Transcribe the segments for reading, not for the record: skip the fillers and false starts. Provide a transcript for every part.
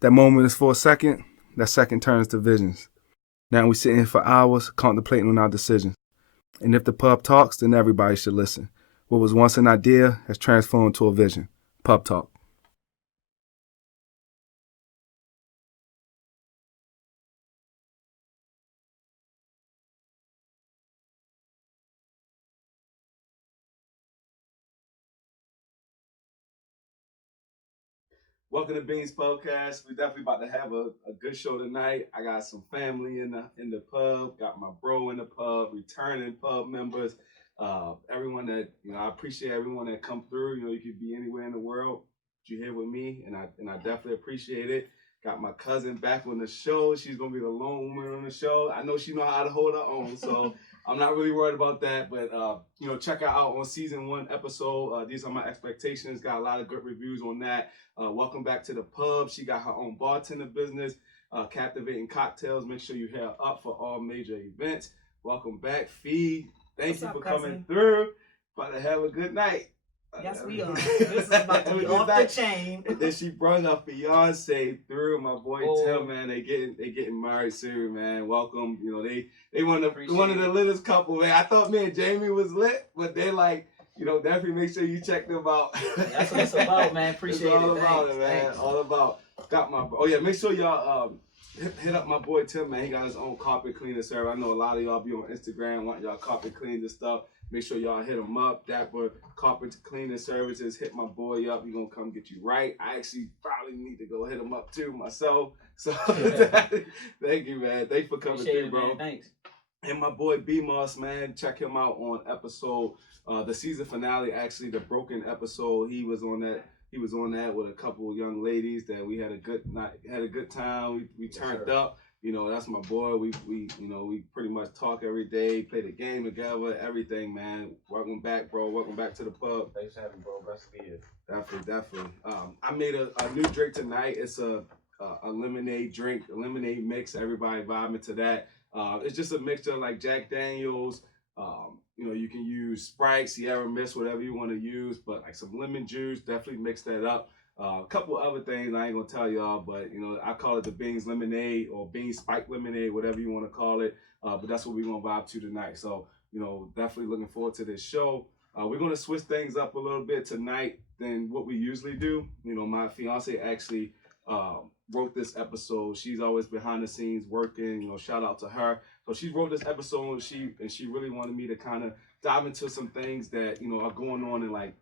That moment is for a second. That second turns to visions. Now we sit here for hours contemplating on our decisions. And if the pub talks, then everybody should listen. What was once an idea has transformed to a vision. Pub talk. Welcome to Beans Podcast. We're definitely about to have a good show tonight. I got some family in the pub, got my bro in the pub, returning pub members, everyone that, I appreciate everyone that come through. You could be anywhere in the world, but you're here with me, and I definitely appreciate it. Got my cousin back on the show. She's gonna be the lone woman on the show. I know she know how to hold her own, so I'm not really worried about that. But check her out on season 1 episode. These are my expectations. Got a lot of good reviews on that. Welcome back to the pub. She got her own bartender business, Captivating Cocktails. Make sure you head up for all major events. Welcome back, Fee. Thank you for coming through. About to have a good night. Yes, we are. This is about to be off the chain. And then she brought her fiance through. My boy Tim, man, they getting married soon, man. Welcome. They one of the littest couple, man. I thought me and Jamie was lit, but they're like, definitely make sure you check them out. That's what it's about, man. Appreciate it. All about it, man. Thanks. All about. Got my. Oh yeah, make sure y'all hit up my boy Tim, man. He got his own carpet cleaner service. I know a lot of y'all be on Instagram want y'all carpet cleaned and stuff. Make sure y'all hit him up. Dapper Carpet Cleaning Services. Hit my boy up. He gonna come get you right. I actually probably need to go hit him up too myself. So thank you, man. Thanks for coming through, bro. Man. Thanks. And my boy B Moss, man. Check him out on episode the season finale. Actually, the broken episode. He was on that. He was on that with a couple of young ladies that we had a good night, had a good time. We turned up. That's my boy. We pretty much talk every day, play the game together, everything, man. Welcome back, bro. Welcome back to the pub. Thanks for having me, bro. Blessed to be here. Definitely. I made a new drink tonight. It's a lemonade drink, a lemonade mix. Everybody vibing to that. It's just a mixture like Jack Daniels. You can use Sprite, Sierra Mist, whatever you want to use, but like some lemon juice, definitely mix that up. A couple other things I ain't gonna tell y'all, but I call it the beans lemonade or beans spike lemonade, whatever you want to call it. But that's what we're gonna vibe to tonight. So definitely looking forward to this show. We're gonna switch things up a little bit tonight than what we usually do. My fiance actually wrote this episode. She's always behind the scenes working. Shout out to her. So she wrote this episode. She really wanted me to kind of dive into some things that are going on in like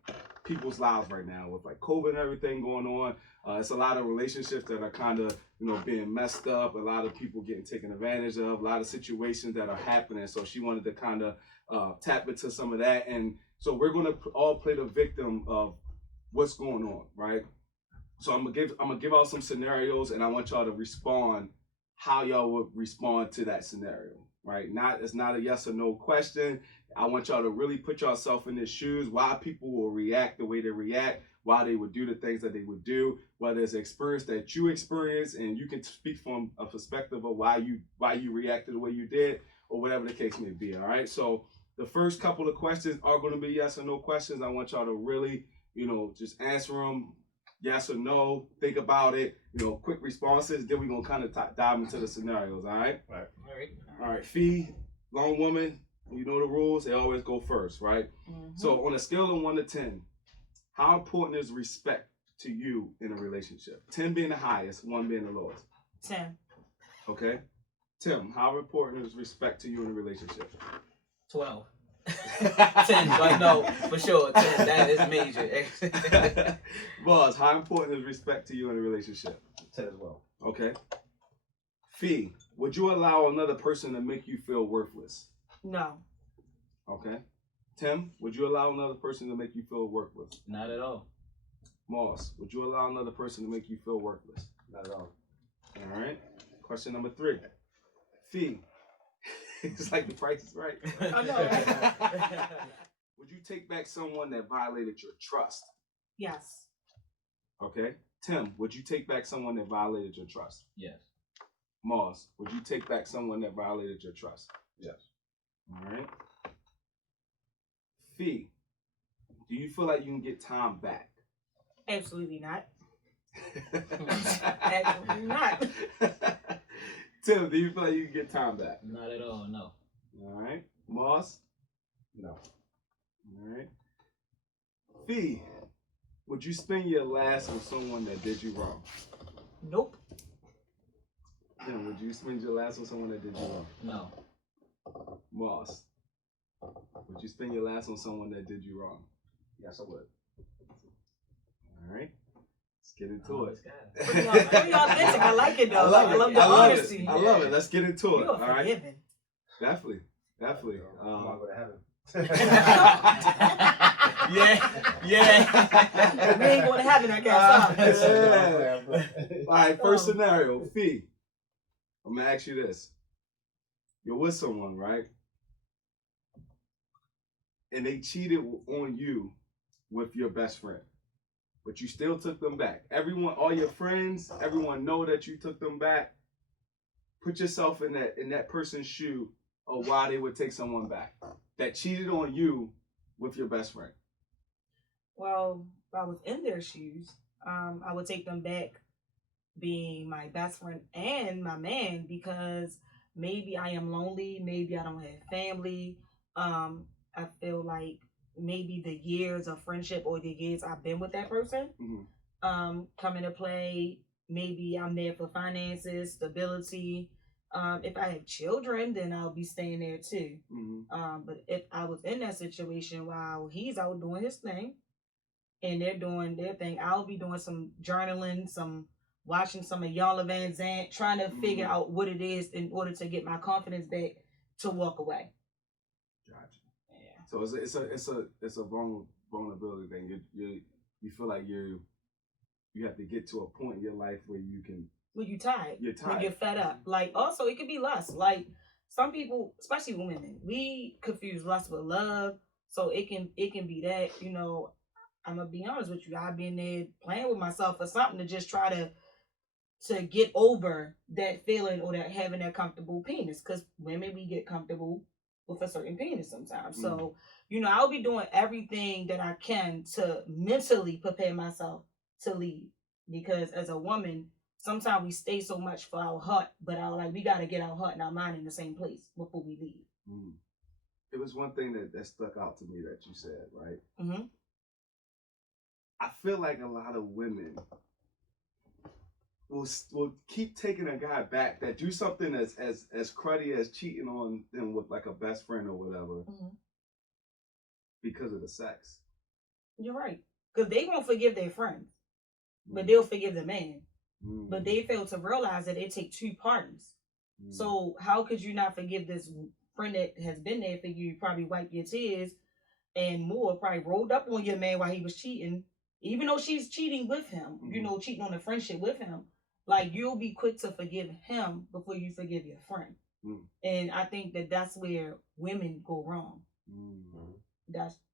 people's lives right now with like COVID and everything going on. It's a lot of relationships that are kind of being messed up. A lot of people getting taken advantage of. A lot of situations that are happening. So she wanted to kind of tap into some of that. And so we're gonna all play the victim of what's going on, right? So I'm gonna give out some scenarios, and I want y'all to respond how y'all would respond to that scenario, right? It's not a yes or no question. I want y'all to really put yourself in their shoes, why people will react the way they react, why they would do the things that they would do, whether it's an experience that you experience, and you can speak from a perspective of why you reacted the way you did, or whatever the case may be, all right? So the first couple of questions are gonna be yes or no questions. I want y'all to really, just answer them yes or no, think about it, quick responses, then we're gonna kind of dive into the scenarios, all right? All right, Fee, long woman, you know the rules, they always go first, right? Mm-hmm. So on a scale of 1 to 10, how important is respect to you in a relationship? 10 being the highest, 1 being the lowest. 10. Okay. Tim, how important is respect to you in a relationship? 12. 10, but no, for sure, 10, that is major. Boss, how important is respect to you in a relationship? 10 as well. Okay. Fee, would you allow another person to make you feel worthless? No. Okay. Tim, would you allow another person to make you feel worthless? Not at all. Moss, would you allow another person to make you feel worthless? Not at all. All right. Question number 3. Fee, it's like the price is right. I know, right? Would you take back someone that violated your trust? Yes. Okay. Tim, would you take back someone that violated your trust? Yes. Moss, would you take back someone that violated your trust? Yes. All right. Fee, do you feel like you can get time back? Absolutely not. Absolutely not. Tim, do you feel like you can get time back? Not at all, no. All right. Moss? No. All right. Fee, would you spend your last on someone that did you wrong? Nope. Tim, would you spend your last on someone that did you wrong? No. Moss, would you spend your last on someone that did you wrong? Yes, I would. All right. Let's get into it. Pretty authentic. I like it though. I love it. I love the I love honesty. it. I love it. Let's get into it. You All are right. forgiven. Definitely. Definitely. I'm not going to heaven. Yeah. We ain't going to heaven, I guess. Yeah. All right. First scenario. Fee, I'm gonna ask you this. You're with someone, right? And they cheated on you with your best friend, but you still took them back. Everyone, all your friends, everyone know that you took them back. Put yourself in that person's shoe of why they would take someone back that cheated on you with your best friend. Well, if I was in their shoes, I would take them back being my best friend and my man, because maybe I am lonely, maybe I don't have family. I feel like maybe the years of friendship or the years I've been with that person come into play. Maybe I'm there for finances, stability. If I have children, then I'll be staying there too. But if I was in that situation while he's out doing his thing and they're doing their thing, I'll be doing some journaling, watching some of Y'all Van Zant, trying to figure out what it is in order to get my confidence back to walk away. Gotcha. Yeah. So it's a vulnerability thing. You feel like you have to get to a point in your life where you can. When you're tired. You're tired. When you're fed up. Like, also, it could be lust. Like, some people, especially women, we confuse lust with love. So it can be that, I'm going to be honest with you. I've been there playing with myself or something to just try to get over that feeling or that having that comfortable penis. Because women, we get comfortable with a certain penis sometimes. So, I'll be doing everything that I can to mentally prepare myself to leave. Because as a woman, sometimes we stay so much for our heart, but we got to get our heart and our mind in the same place before we leave. It was one thing that stuck out to me that you said, right? Mm-hmm. I feel like a lot of women will keep taking a guy back that do something as cruddy as cheating on them with like a best friend or whatever because of the sex. You're right. Because they won't forgive their friends, but they'll forgive the man. But they fail to realize that it takes two parties. So how could you not forgive this friend that has been there for you? Probably wiped your tears and more, probably rolled up on your man while he was cheating, even though she's cheating with him, cheating on the friendship with him. Like, you'll be quick to forgive him before you forgive your friend. And I think that's where women go wrong.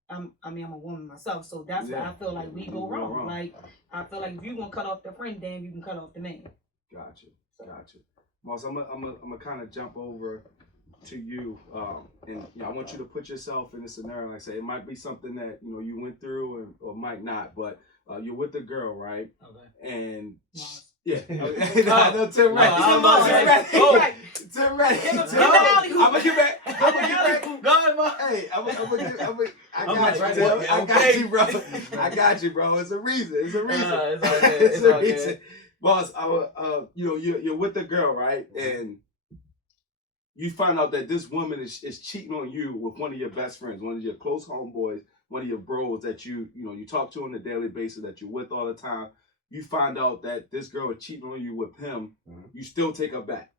I'm a woman myself, so that's where I feel like we go wrong. Like, I feel like if you're gonna cut off the friend, then you can cut off the man. Gotcha. Moss, I'm gonna kind of jump over to you, and I want you to put yourself in a scenario. Like I say, it might be something that you went through, or might not, but you're with a girl, right? Okay. And yeah, no, Tim Ready. Tim Ready. I'm gonna get back. Hey, I got you, bro. I got you, bro. It's a reason. It's a reason. Boss, you're with the girl, right? And you find out that this woman is cheating on you with one of your best friends, one of your close homeboys, one of your bros that you talk to on a daily basis, that you're with all the time. You find out that this girl is cheating on you with him. You still take her back.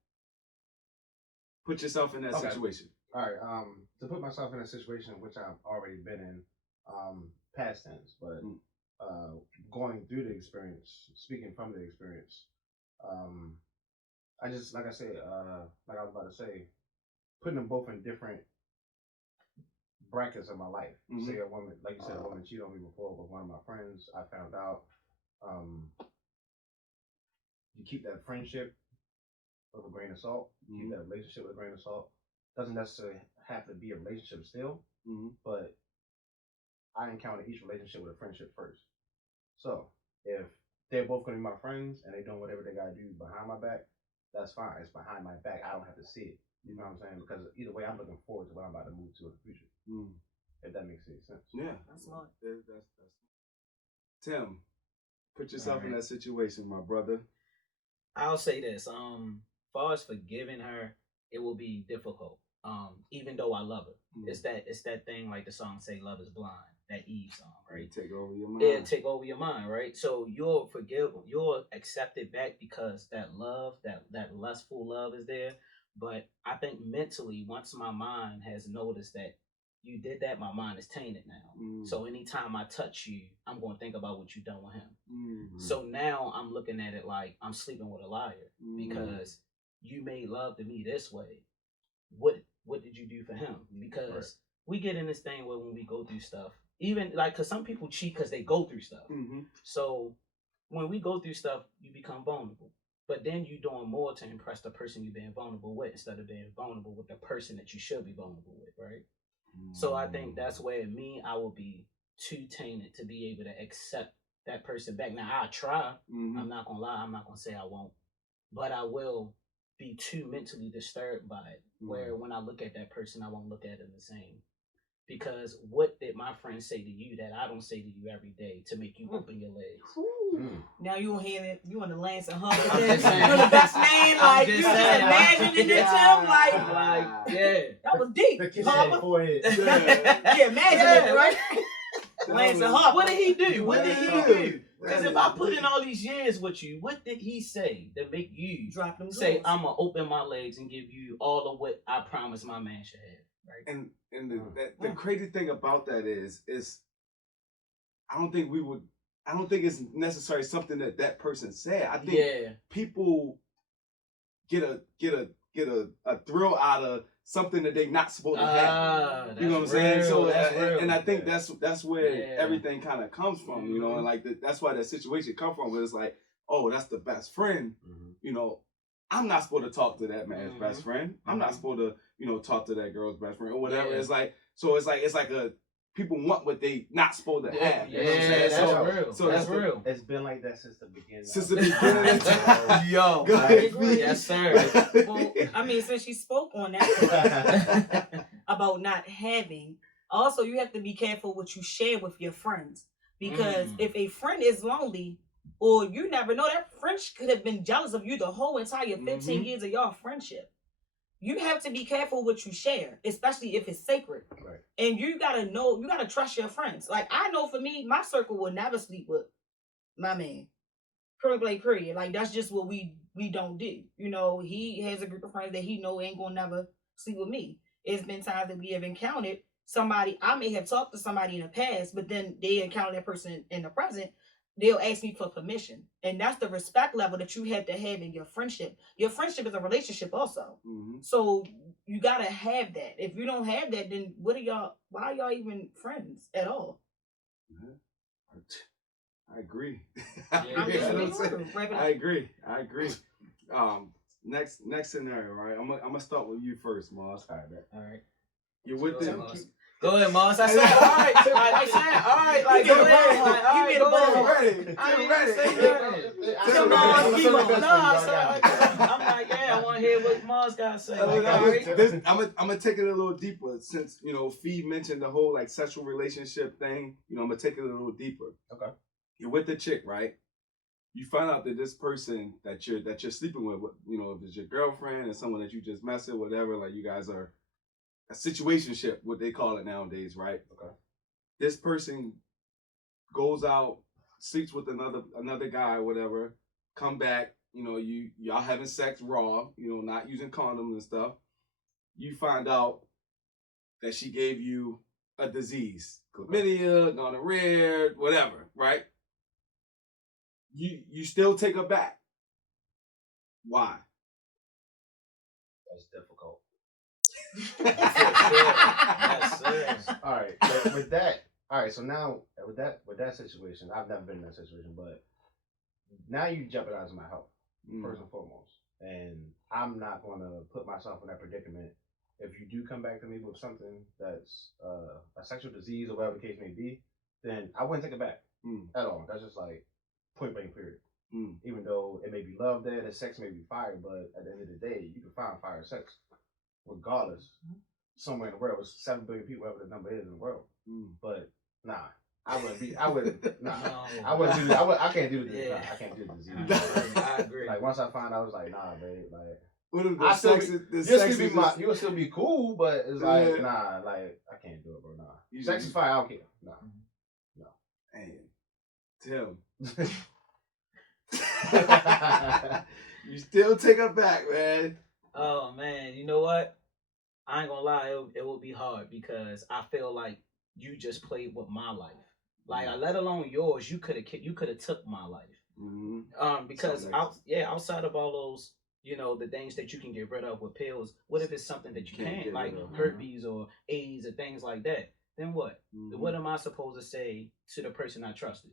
Put yourself in that situation. All right. To put myself in a situation which I've already been in, past tense, but going through the experience, speaking from the experience, I just, like I said, like I was about to say, putting them both in different brackets of my life. Say a woman, like you said, a woman cheated on me before with one of my friends. I found out. You keep that friendship with a grain of salt. Keep that relationship with a grain of salt. Doesn't necessarily have to be a relationship still, but I encounter each relationship with a friendship first. So if they're both gonna be my friends and they doing whatever they gotta do behind my back, that's fine. It's behind my back. I don't have to see it. You know what I'm saying? Because either way, I'm looking forward to what I'm about to move to in the future. If that makes any sense. Yeah, That's smart. That's Tim. Put yourself in Alright. that situation, my brother. I'll say this. Far as forgiving her, it will be difficult. Even though I love her, it's that thing like the song say, "Love is blind." That Eve song, right? Take over your mind. It'll take over your mind, right? So you'll accept it back because that love, that lustful love is there. But I think mentally, once my mind has noticed that you did that, my mind is tainted now. So anytime I touch you, I'm going to think about what you done with him. So now I'm looking at it like I'm sleeping with a liar because you made love to me this way. What did you do for him? Because we get in this thing where when we go through stuff, even like, because some people cheat because they go through stuff. So when we go through stuff, you become vulnerable. But then you're doing more to impress the person you're being vulnerable with instead of being vulnerable with the person that you should be vulnerable with, right? So I think that's where I will be too tainted to be able to accept that person back. Now, I'll try. I'm not going to lie. I'm not going to say I won't. But I will be too mentally disturbed by it, where when I look at that person, I won't look at them the same. Because what did my friends say to you that I don't say to you every day to make you open your legs? Now you want to hear it? You want to Lance and Hump? I'm just saying. You're the best man. Like you just saying. imagining it, Tim. Like yeah, that was deep. The kiss on the forehead. Yeah, imagine it, right? Lance and Hump. What did he do? What did he do? Because if I put in all these years with you, what did he say to make you Drop them say, doors. I'm going to open my legs and give you all of what I promised my man should have? Right? And the crazy thing about that is I don't think it's necessarily something that person said. I think people get a thrill out of something that they're not supposed to have. You know what I'm saying? So and I think that's where everything kind of comes from, you know, and like that's why that situation come from, where it's like, oh, that's the best friend. You know, I'm not supposed to talk to that man's best friend. I'm not supposed to, you know, talk to that girl's best friend or whatever. It's like, so it's like a people want what they not supposed to have. You know what I'm saying? That's real. So that's real. It's been like that since the beginning. Since the beginning. Yo, Go ahead. yes, sir. Well, I mean, since she spoke on that about not having, also you have to be careful what you share with your friends, because if a friend is lonely, or you never know, that friend could have been jealous of you the whole entire 15 years of your friendship. You have to be careful what you share, especially if it's sacred. Right. And you gotta know, you gotta trust your friends. Like I know for me, my circle will never sleep with my man. Period. Like that's just what we don't do. You know, he has a group of friends that he know ain't gonna never sleep with me. It's been times that we have encountered somebody. I may have talked to somebody in the past, but then they encounter that person in the present. They'll ask me for permission, and that's the respect level that you have to have in your friendship. Your friendship is a relationship, also. So you gotta have that. If you don't have that, then what are y'all? Why are y'all even friends at all? I agree. I agree. Next scenario, right? I'm gonna start with you first, Moss. All right. You're with them. Go ahead, Moss. I said, all right. I said, all right. Like, go ahead. Like, all right, go ahead. I'm like, yeah, I want to hear what Moss got to say. I'm gonna take it a little deeper, since you know Fee mentioned the whole like sexual relationship thing. You know, I'm gonna take it a little deeper. Okay. You're with the chick, right? You find out that this person that you're sleeping with, you know, if it's your girlfriend or someone that you just mess with, whatever, like you guys are a situationship, what they call it nowadays, right? Okay. This person goes out, sleeps with another guy, whatever, come back, you know, y'all having sex raw, you know, not using condoms and stuff. You find out that she gave you a disease, chlamydia, gonorrhea, whatever, right? You still take her back. Why? That's difficult. Yes, sir. All right. So with that, so now with that situation, I've never been in that situation, but now you jeopardizing my health first and foremost, and I'm not going to put myself in that predicament. If you do come back to me with something that's a sexual disease or whatever the case may be, then I wouldn't take it back at all. That's just like, Point blank period. Mm. Even though it may be love there, the sex may be fire, but at the end of the day, you can find fire sex regardless. Somewhere in the world, it's 7 billion people, whatever the number is in the world. But nah, I wouldn't be. I wouldn't. Nah, No. I wouldn't do. I can't do the. Yeah. Nah, I can't do the disease. I agree. Like once I found out, I was like, nah, babe. Like What if I the still sex be, is the you'll sex still is be just, you'll still be cool, but it's like Yeah. nah, like I can't do it, bro. Nah, You sex just- is fire. I don't care. Nah. man, Tim. You still take her back, man. Oh man, you know what? I ain't gonna lie, it will be hard because I feel like you just played with my life. Like, let alone yours, you could have took my life. Because outside of all those, the things that you can get rid of with pills, what if it's something that you Can't can't, get like rid of. herpes or AIDS or things like that? Then what? What am I supposed to say to the person I trusted?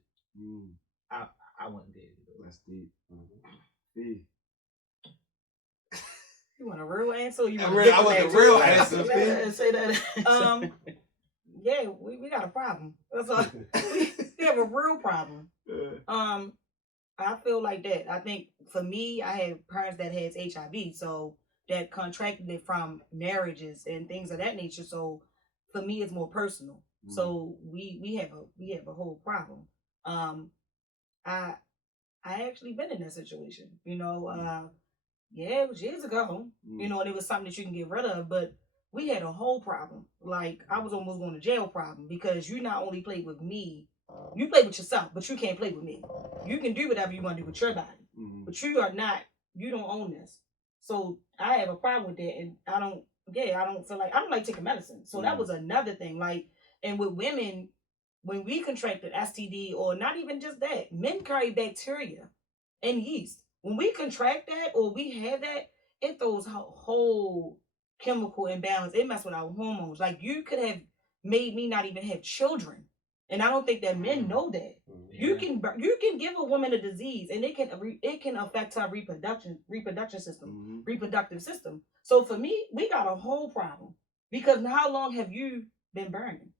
I wouldn't be able to do it. That's deep. B. You want a real answer? Or you want I want the real answer. Say that. Yeah, we got a problem. That's all. We have a real problem. I feel like that. I think for me, I have parents that has HIV, so that contracted it from marriages and things of that nature. So for me, it's more personal. So we have a whole problem. I actually been in that situation. Yeah, it was years ago. And it was something that you can get rid of, but we had a whole problem. Like I was almost going to jail problem because you not only played with me, you play with yourself, but you can't play with me. You can do whatever you want to do with your body, but you don't own this. So I have a problem with that, and I don't feel like I don't like taking medicine. So that was another thing. Like, and with women, when we contracted STD, or not even just that, men carry bacteria and yeast. When we contract that or we have that, it throws a whole chemical imbalance. It messes with our hormones. Like you could have made me not even have children, and I don't think that men know that. You can give a woman a disease, and it can affect her reproductive system. So for me, we got a whole problem because how long have you been burning?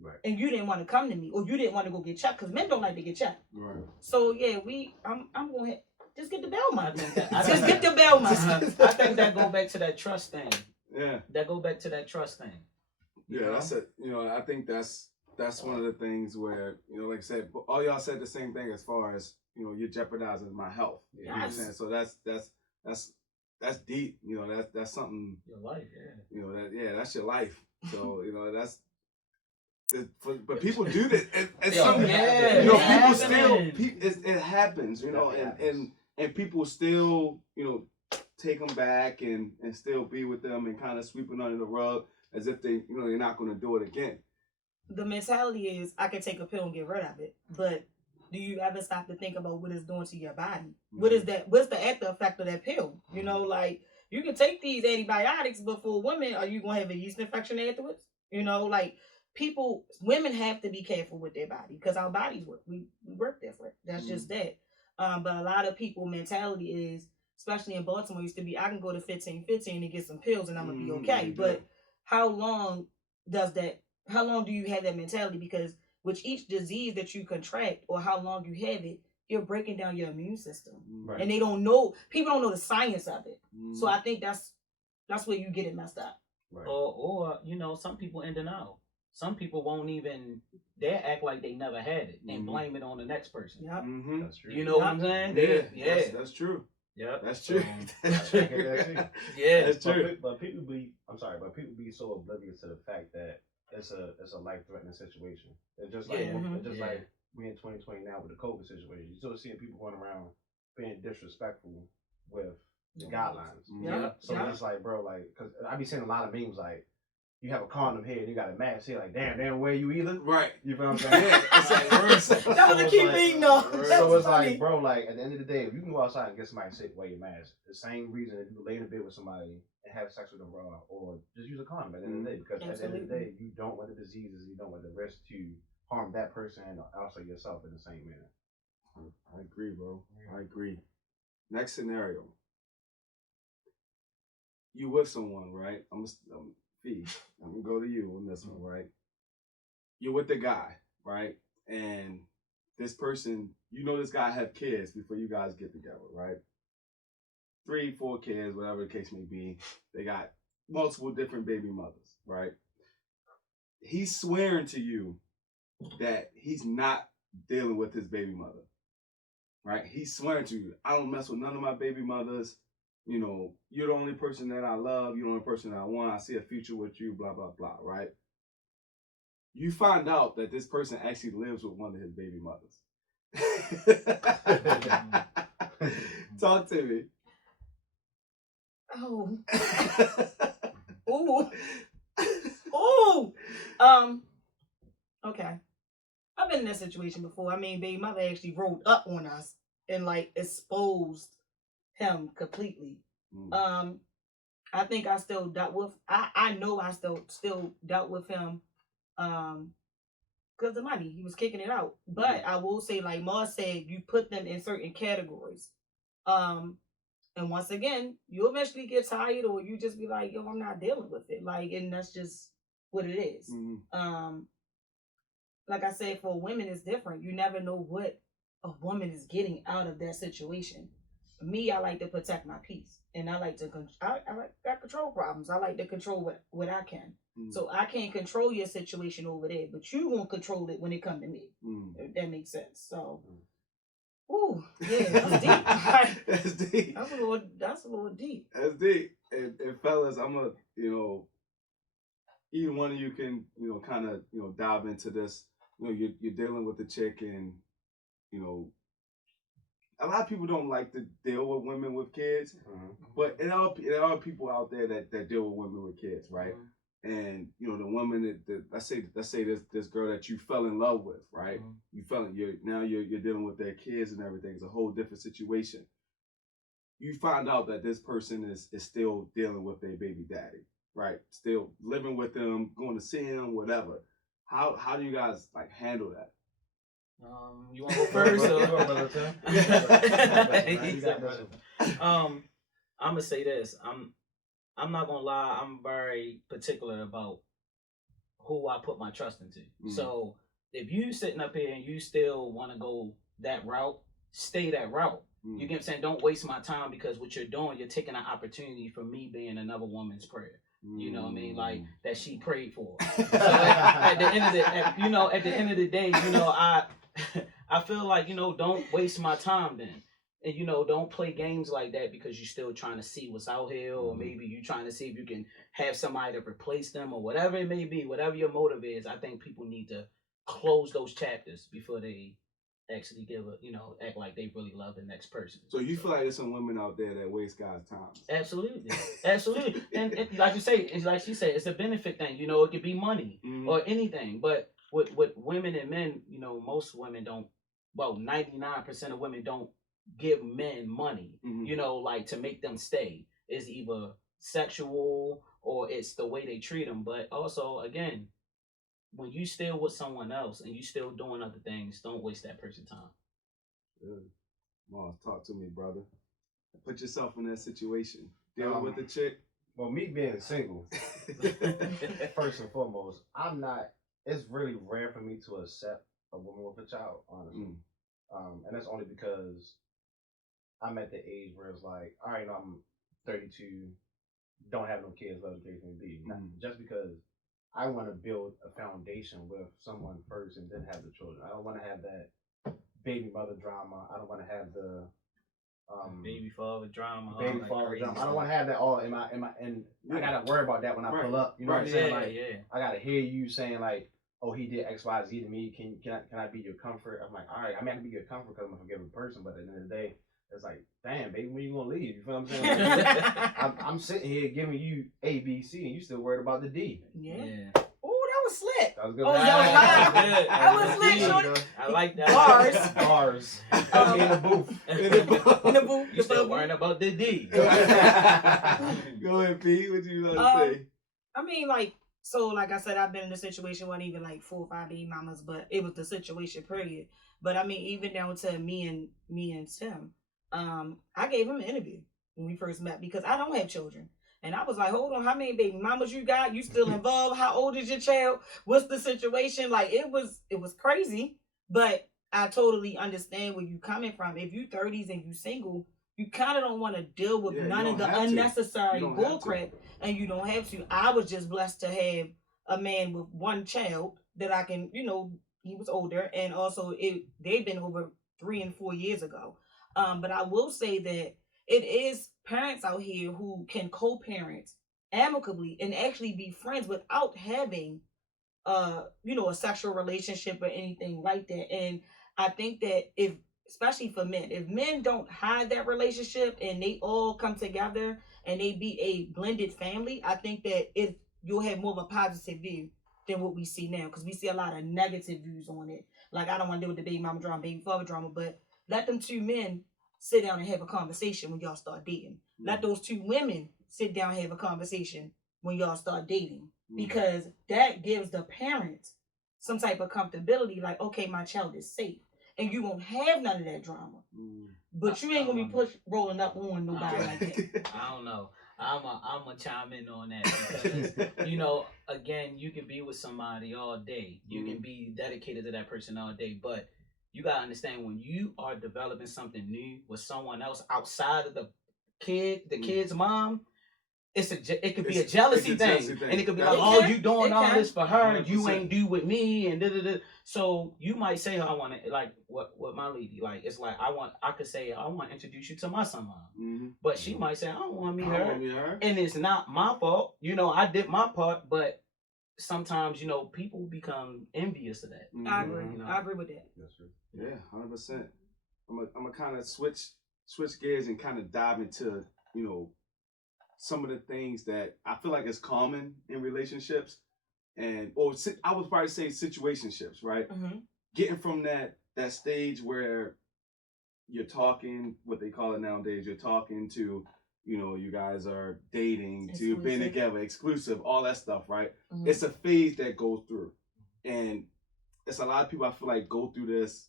Right. And you didn't want to come to me, or you didn't want to go get checked, because men don't like to get checked. Right. So yeah, I'm going to just get the Belmont. Just get the Belmont. I think that go back to that trust thing. Yeah. That go back to that trust thing. Yeah, that's it. I think that's one of the things where, like I said, all y'all said the same thing as far as, you're jeopardizing my health. You know what I'm saying? So that's deep. That's something. Your life, yeah. That's your life. So, but people do that. And some, people still, it happens, and people still, take them back and still be with them and kind of sweep it under the rug as if they, they're not going to do it again. The mentality is, I can take a pill and get rid of it, but do you ever stop to think about what it's doing to your body? What is that? What's the after effect of that pill? Like you can take these antibiotics, but for women, are you going to have a yeast infection afterwards? Like women have to be careful with their body because our bodies work. We work different. That's just that. But a lot of people mentality is, especially in Baltimore, used to be, I can go to 1515 and get some pills and I'm going to be okay. But how long do you have that mentality? Because with each disease that you contract or how long you have it, you're breaking down your immune system. Right. And people don't know the science of it. So I think that's where you get it messed up. Right. Or some people in denial. Some people won't even, they act like they never had it and blame it on the next person. Yep. That's true. You know what I'm saying? Yeah. That's true. Yeah. That's true. That's true. Yeah. That's true. But people be so oblivious to the fact that it's a life-threatening situation. It's just like like we in 2020 now with the COVID situation. You still seeing people going around being disrespectful with the guidelines. So it's like, bro, like, because I be seeing a lot of memes like, you have a condom here and you got a mask here, like, damn, wear you either. Right. You feel what I'm saying? That was a key thing, though. So it's like, bro, like, at the end of the day, if you can go outside and get somebody sick, wear your mask. The same reason if you lay in a bed with somebody and have sex with them raw, or just use a condom at the end of the day. Because at the end of the day, you don't want the diseases, you don't want the risk to harm that person and also yourself in the same manner. I agree, bro. I agree. Next scenario. You with someone, right? I'm gonna go to you on this one, right? You're with the guy, right? And this person, this guy have kids before you guys get together, right? 3, 4 kids, whatever the case may be. They got multiple different baby mothers, right? He's swearing to you that he's not dealing with his baby mother, right? He's swearing to you, I don't mess with none of my baby mothers. You're the only person that I love. You're the only person that I want. I see a future with you, blah, blah, blah, right? You find out that this person actually lives with one of his baby mothers. Talk to me. Oh. Ooh. Ooh. Okay. I've been in that situation before. I mean, baby mother actually rolled up on us and like exposed him completely. I think I still dealt with. I know I still dealt with him, because the money, he was kicking it out. But I will say, like Ma said, you put them in certain categories. And once again, you eventually get tired, or you just be like, yo, I'm not dealing with it. Like, and that's just what it is. Like I said, for women, it's different. You never know what a woman is getting out of that situation. Me, I like to protect my peace, and I like to I control problems. I like to control what I can. So I can't control your situation over there, but you won't control it when it comes to me. If that makes sense. So, ooh, yeah, that's deep. That's deep. That's a little deep. That's deep. And fellas, I'm gonna, either one of you can, kind of, dive into this. You're dealing with a chick, and a lot of people don't like to deal with women with kids, but there are people out there that deal with women with kids, right? And the woman that let's say this girl that you fell in love with, right? You you're dealing with their kids and everything. It's a whole different situation. You find out that this person is still dealing with their baby daddy, right? Still living with them, going to see him, whatever. How do you guys like handle that? You want to go first? I'm gonna say this. I'm not gonna lie. I'm very particular about who I put my trust into. So if you sitting up here and you still want to go that route, stay that route. You get what I'm saying? Don't waste my time, because what you're doing, you're taking an opportunity for me being another woman's prayer. You know what I mean? Like that she prayed for. So at the end of the day, I feel like, don't waste my time then. And, don't play games like that because you're still trying to see what's out here, or maybe you're trying to see if you can have somebody to replace them, or whatever it may be, whatever your motive is. I think people need to close those chapters before they actually act like they really love the next person. So you feel like there's some women out there that waste guys' time? Absolutely. And like you say, like she said, it's a benefit thing. It could be money or anything. But with women and men, most women don't. Well, 99% of women don't give men money. Like to make them stay. It's either sexual or it's the way they treat them. But also, again, when you still with someone else and you still doing other things, don't waste that person's time. Good. Mars, talk to me, brother. Put yourself in that situation. Dealing with the chick. Well, me being single, first and foremost, it's really rare for me to accept a woman with a child, honestly. And that's only because I'm at the age where it's like, all right, I'm 32, don't have no kids, love the case may be. Just because I want to build a foundation with someone first and then have the children. I don't want to have that baby mother drama. I don't want to have the baby father drama. I don't want to have that all in my and I gotta worry about that when I pull up. You know what I'm saying? I gotta hear you saying like, oh, he did X, Y, Z to me. Can I be your comfort? I'm like, all right, I can be your comfort because I'm a forgiving person, but at the end of the day, it's like, damn, baby, when you gonna leave? You feel what I'm saying? Like, I'm sitting here giving you A, B, C, and you still worried about the D. Yeah. Oh, that was slick. That was good. That was slick, shorty. I like that. Bars. In the booth. In the booth. You still worrying about the D. Go ahead, P. What you want to say? I mean, like I said, I've been in a situation where even like 4 or 5 baby mamas, but it was the situation period. But I mean, even down to me and Tim, I gave him an interview when we first met because I don't have children. And I was like, hold on, how many baby mamas you got? You still involved? How old is your child? What's the situation? Like, it was crazy. But I totally understand where you coming from. If you 30s and you single, you kind of don't want to deal with Yeah, you none of don't the have to. unnecessary You don't have to. bullcrap, and you don't have to. I was just blessed to have a man with one child that I can, he was older, and also they've been over 3 and 4 years ago. But I will say that it is parents out here who can co-parent amicably and actually be friends without having a sexual relationship or anything like that. And I think that if, especially for men, if men don't hide that relationship and they all come together and they be a blended family, I think that you'll have more of a positive view than what we see now, because we see a lot of negative views on it. Like, I don't want to deal with the baby mama drama, baby father drama, but let them two men sit down and have a conversation when y'all start dating. Let those two women sit down and have a conversation when y'all start dating, because that gives the parents some type of comfortability, like, okay, my child is safe, and you won't have none of that drama. But you ain't gonna be rolling up on nobody like that. I don't know. I'm a chime in on that because again, you can be with somebody all day. You can be dedicated to that person all day, but you gotta understand, when you are developing something new with someone else outside of the kid's mom, it could be a jealousy thing, and it could be like, oh, you doing all this for her, 100%. You ain't do with me, and da. So you might say, I want to, like what my lady, like, it's like I could say I want to introduce you to my son mom, but she might say I don't want to meet her, and it's not my fault. I did my part, but sometimes people become envious of that. I agree. I agree with that. That's true. Yeah, 100%. I'm gonna kind of switch gears and kind of dive into some of the things that I feel like is common in relationships, or I would probably say situationships, right? Getting from that stage where you're talking, what they call it nowadays, you're talking to, you guys are dating, to you're being together, exclusive, all that stuff, right? It's a phase that goes through, and it's a lot of people I feel like go through this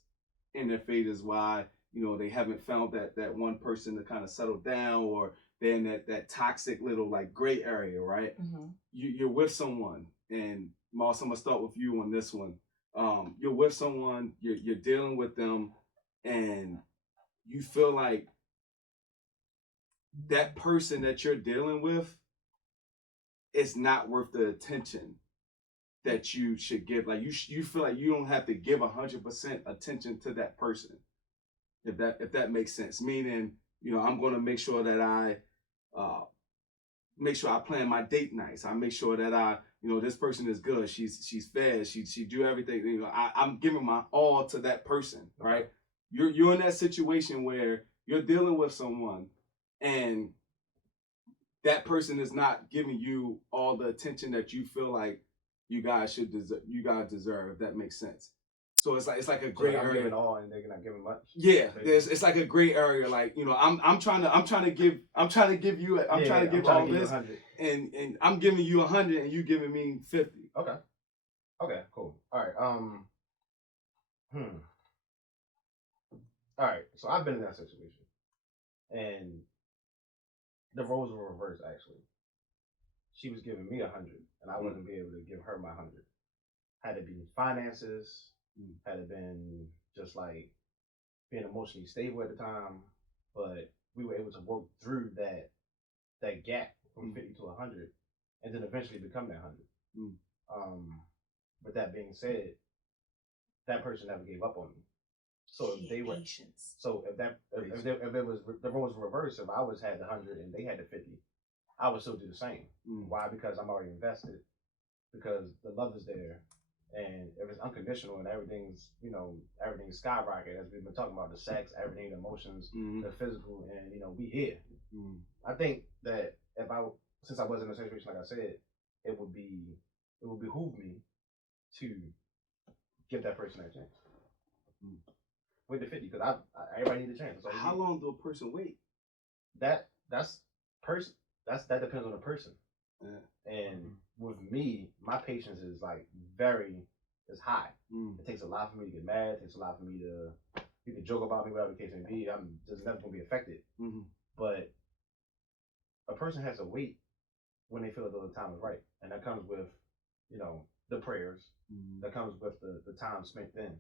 in their phases. Why they haven't found that one person to kind of settle down, or they're in that toxic little like gray area, right? You're with someone, and Moss, I'm gonna start with you on this one. You're with someone, you're dealing with them, and you feel like that person that you're dealing with is not worth the attention that you should give. Like you feel like you don't have to give 100% attention to that person, if that makes sense. Meaning, I'm going to make sure that I plan my date nice. I make sure that this person is good. She's fair. She do everything. I'm giving my all to that person, right? You're in that situation where you're dealing with someone, and that person is not giving you all the attention that you feel like you guys deserve, if that makes sense. So it's like a gray area. Giving all and they're not giving much. Yeah, it's like a gray area. Like I'm trying to give you all this, and I'm giving you 100, and you giving me 50. Okay, cool. All right. All right. So I've been in that situation, and the roles were reversed. Actually, she was giving me 100, and I wasn't be able to give her my 100. Had it been finances, had it been just like being emotionally stable at the time, but we were able to work through that gap from 50 to 100, and then eventually become that 100. With that being said, that person never gave up on me. So if they were, so if it was the roles were reversed, if I had the 100 and they had the 50, I would still do the same. Why? Because I'm already invested. Because the love is there, and if it's unconditional and everything's skyrocket, as we've been talking about, the sex, everything, the emotions, the physical, and we here. I think that since I was in a situation like I said, it would behoove me to give that person that chance. With the 50, because everybody needs a chance. How long do a person wait? That depends on the person. Yeah. And with me, my patience is high. It takes a lot for me to get mad. It takes a lot for me you can joke about me, whatever the case may be. I'm just never gonna be affected. But a person has to wait when they feel as though the time is right, and that comes with the prayers. That comes with the time spent in.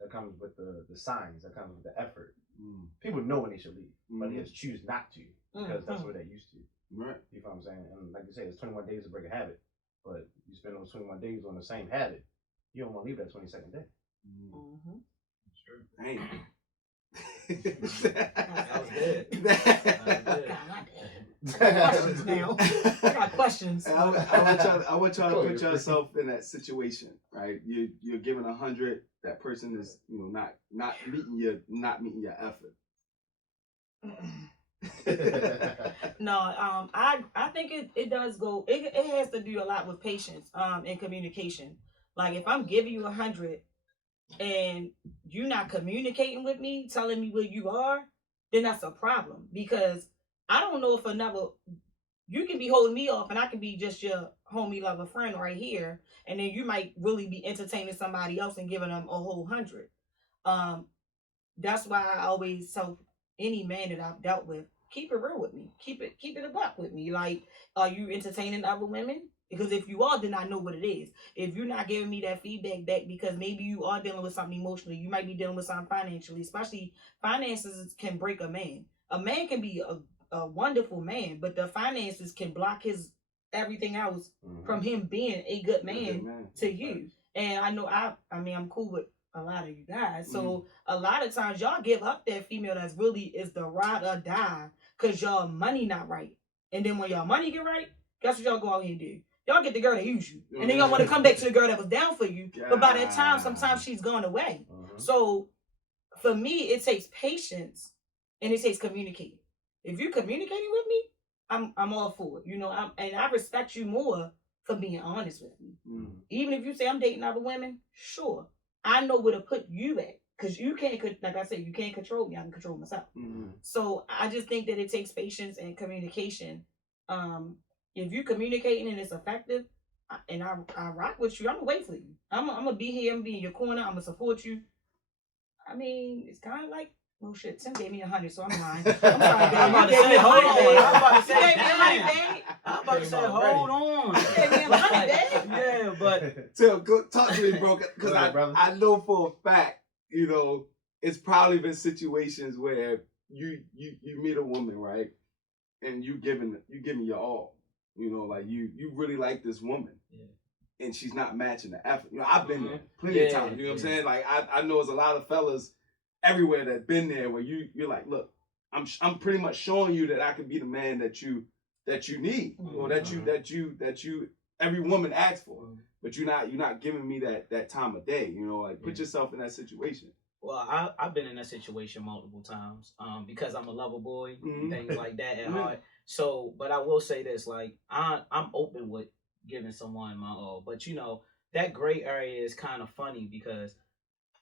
that comes with the signs, that comes with the effort. Mm. People know when they should leave, but they Mhm. just choose not to because that's what they're used to. Right. You know what I'm saying? And like you said, it's 21 days to break a habit, but you spend those 21 days on the same habit, you don't want to leave that 22nd day. Mm-hmm. Sure. Damn. That was good. Questions now. I got questions. I want y'all to put yourself in that situation, right? You're giving 100. That person is, not meeting your effort. No, I think it does go. It has to do a lot with patience, and communication. Like if I'm giving you 100 and you're not communicating with me, telling me where you are, then that's a problem because I don't know if you can be holding me off and I can be just your homie lover friend right here, and then you might really be entertaining somebody else and giving them a whole 100. That's why I always tell any man that I've dealt with, keep it real with me. Keep it a buck with me. Like, are you entertaining other women? Because if you are, then I know what it is. If you're not giving me that feedback back because maybe you are dealing with something emotionally, you might be dealing with something financially, especially finances can break a man. A man can be a wonderful man, but the finances can block his everything else from him being a good man to you. And I know I'm cool with a lot of you guys. So a lot of times y'all give up that female that's really is the ride or die because y'all money not right. And then when y'all money get right, guess what y'all go out here and do? Y'all get the girl that use you. And then y'all want to come back to the girl that was down for you. But by that time, sometimes she's gone away. So for me, it takes patience and it takes communicating. If you're communicating with me, I'm all for it. And I respect you more for being honest with me. Even if you say I'm dating other women, sure. I know where to put you at. Because you can't, like I said, you can't control me. I can control myself. So I just think that it takes patience and communication. If you're communicating and it's effective, and I rock with you, I'm going to wait for you. I'm going to be here. I'm going to be in your corner. I'm going to support you. I mean, it's kind of like, oh shit, Tim gave me 100, so I'm lying. I'm sorry, babe. I'm about to say, hold on. I'm about to say, You gave me 100, damn. babe. I'm about to say, hold on. You gave me 100, babe. Yeah, but Tim, go talk to me, bro, because I know for a fact, it's probably been situations where you meet a woman, right, and you giving your all, like you really like this woman, and she's not matching the effort. I've been there plenty of times. You know what I'm saying? Like I know there's a lot of fellas everywhere that been there where you're like, look, I'm pretty much showing you that I can be the man that you need, or that you every woman asks for, but you're not giving me that time of day. Like put yourself in that situation. Well, I've been in that situation multiple times, because I'm a lover boy and things like that at heart. So, but I will say this, like I'm open with giving someone my all, but that gray area is kind of funny because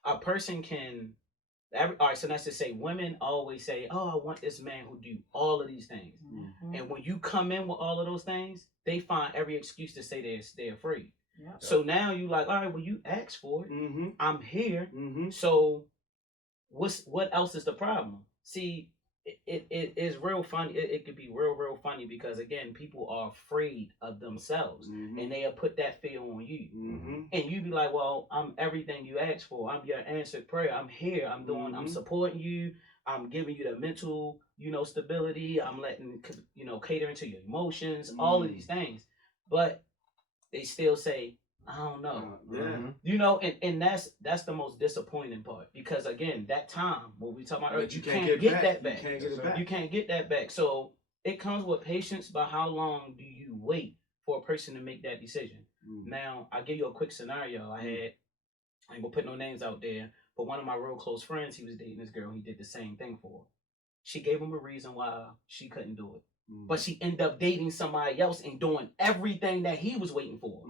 a person can. All right, so let's just say women always say, "Oh, I want this man who do all of these things," and when you come in with all of those things, they find every excuse to say they're afraid. Yeah. So now you like, all right, well, you asked for it. I'm here. So what else is the problem? See, it is real funny. It could be real funny because again, people are afraid of themselves, and they'll put that fear on you, and you be like, well, I'm everything you asked for. I'm your answered prayer. I'm here. I'm doing. I'm supporting you. I'm giving you the mental, stability. I'm letting catering to your emotions. All of these things, but they still say, I don't know. And that's the most disappointing part because again, that time what we talking about earlier, you can't get that back. You can't get that back. So it comes with patience, but how long do you wait for a person to make that decision? Now, I'll give you a quick scenario. I ain't gonna put no names out there, but one of my real close friends, he was dating this girl, he did the same thing for her. She gave him a reason why she couldn't do it. But she ended up dating somebody else and doing everything that he was waiting for.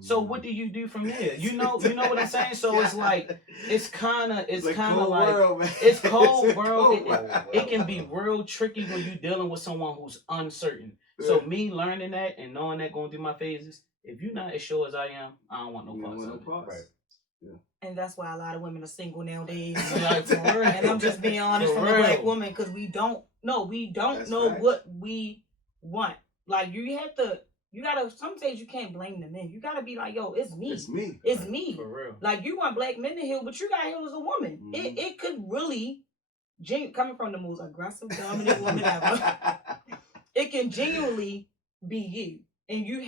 So what do you do from there? You know what I'm saying? So it's like it's kind of like world, it's cold, bro. It can be real tricky when you're dealing with someone who's uncertain. So me learning that and knowing that going through my phases, if you're not as sure as I am, I don't want no parts of it. Right. Yeah. And that's why a lot of women are single nowadays. And I'm just being honest from a black woman because we don't know what we want. Like you have to you gotta, some days you can't blame the men. You gotta be like, yo, it's me. It's me. It's me. For real. Like, you want black men to heal, but you gotta heal as a woman. It could really, coming from the most aggressive, dominant woman ever, it can genuinely be you. And you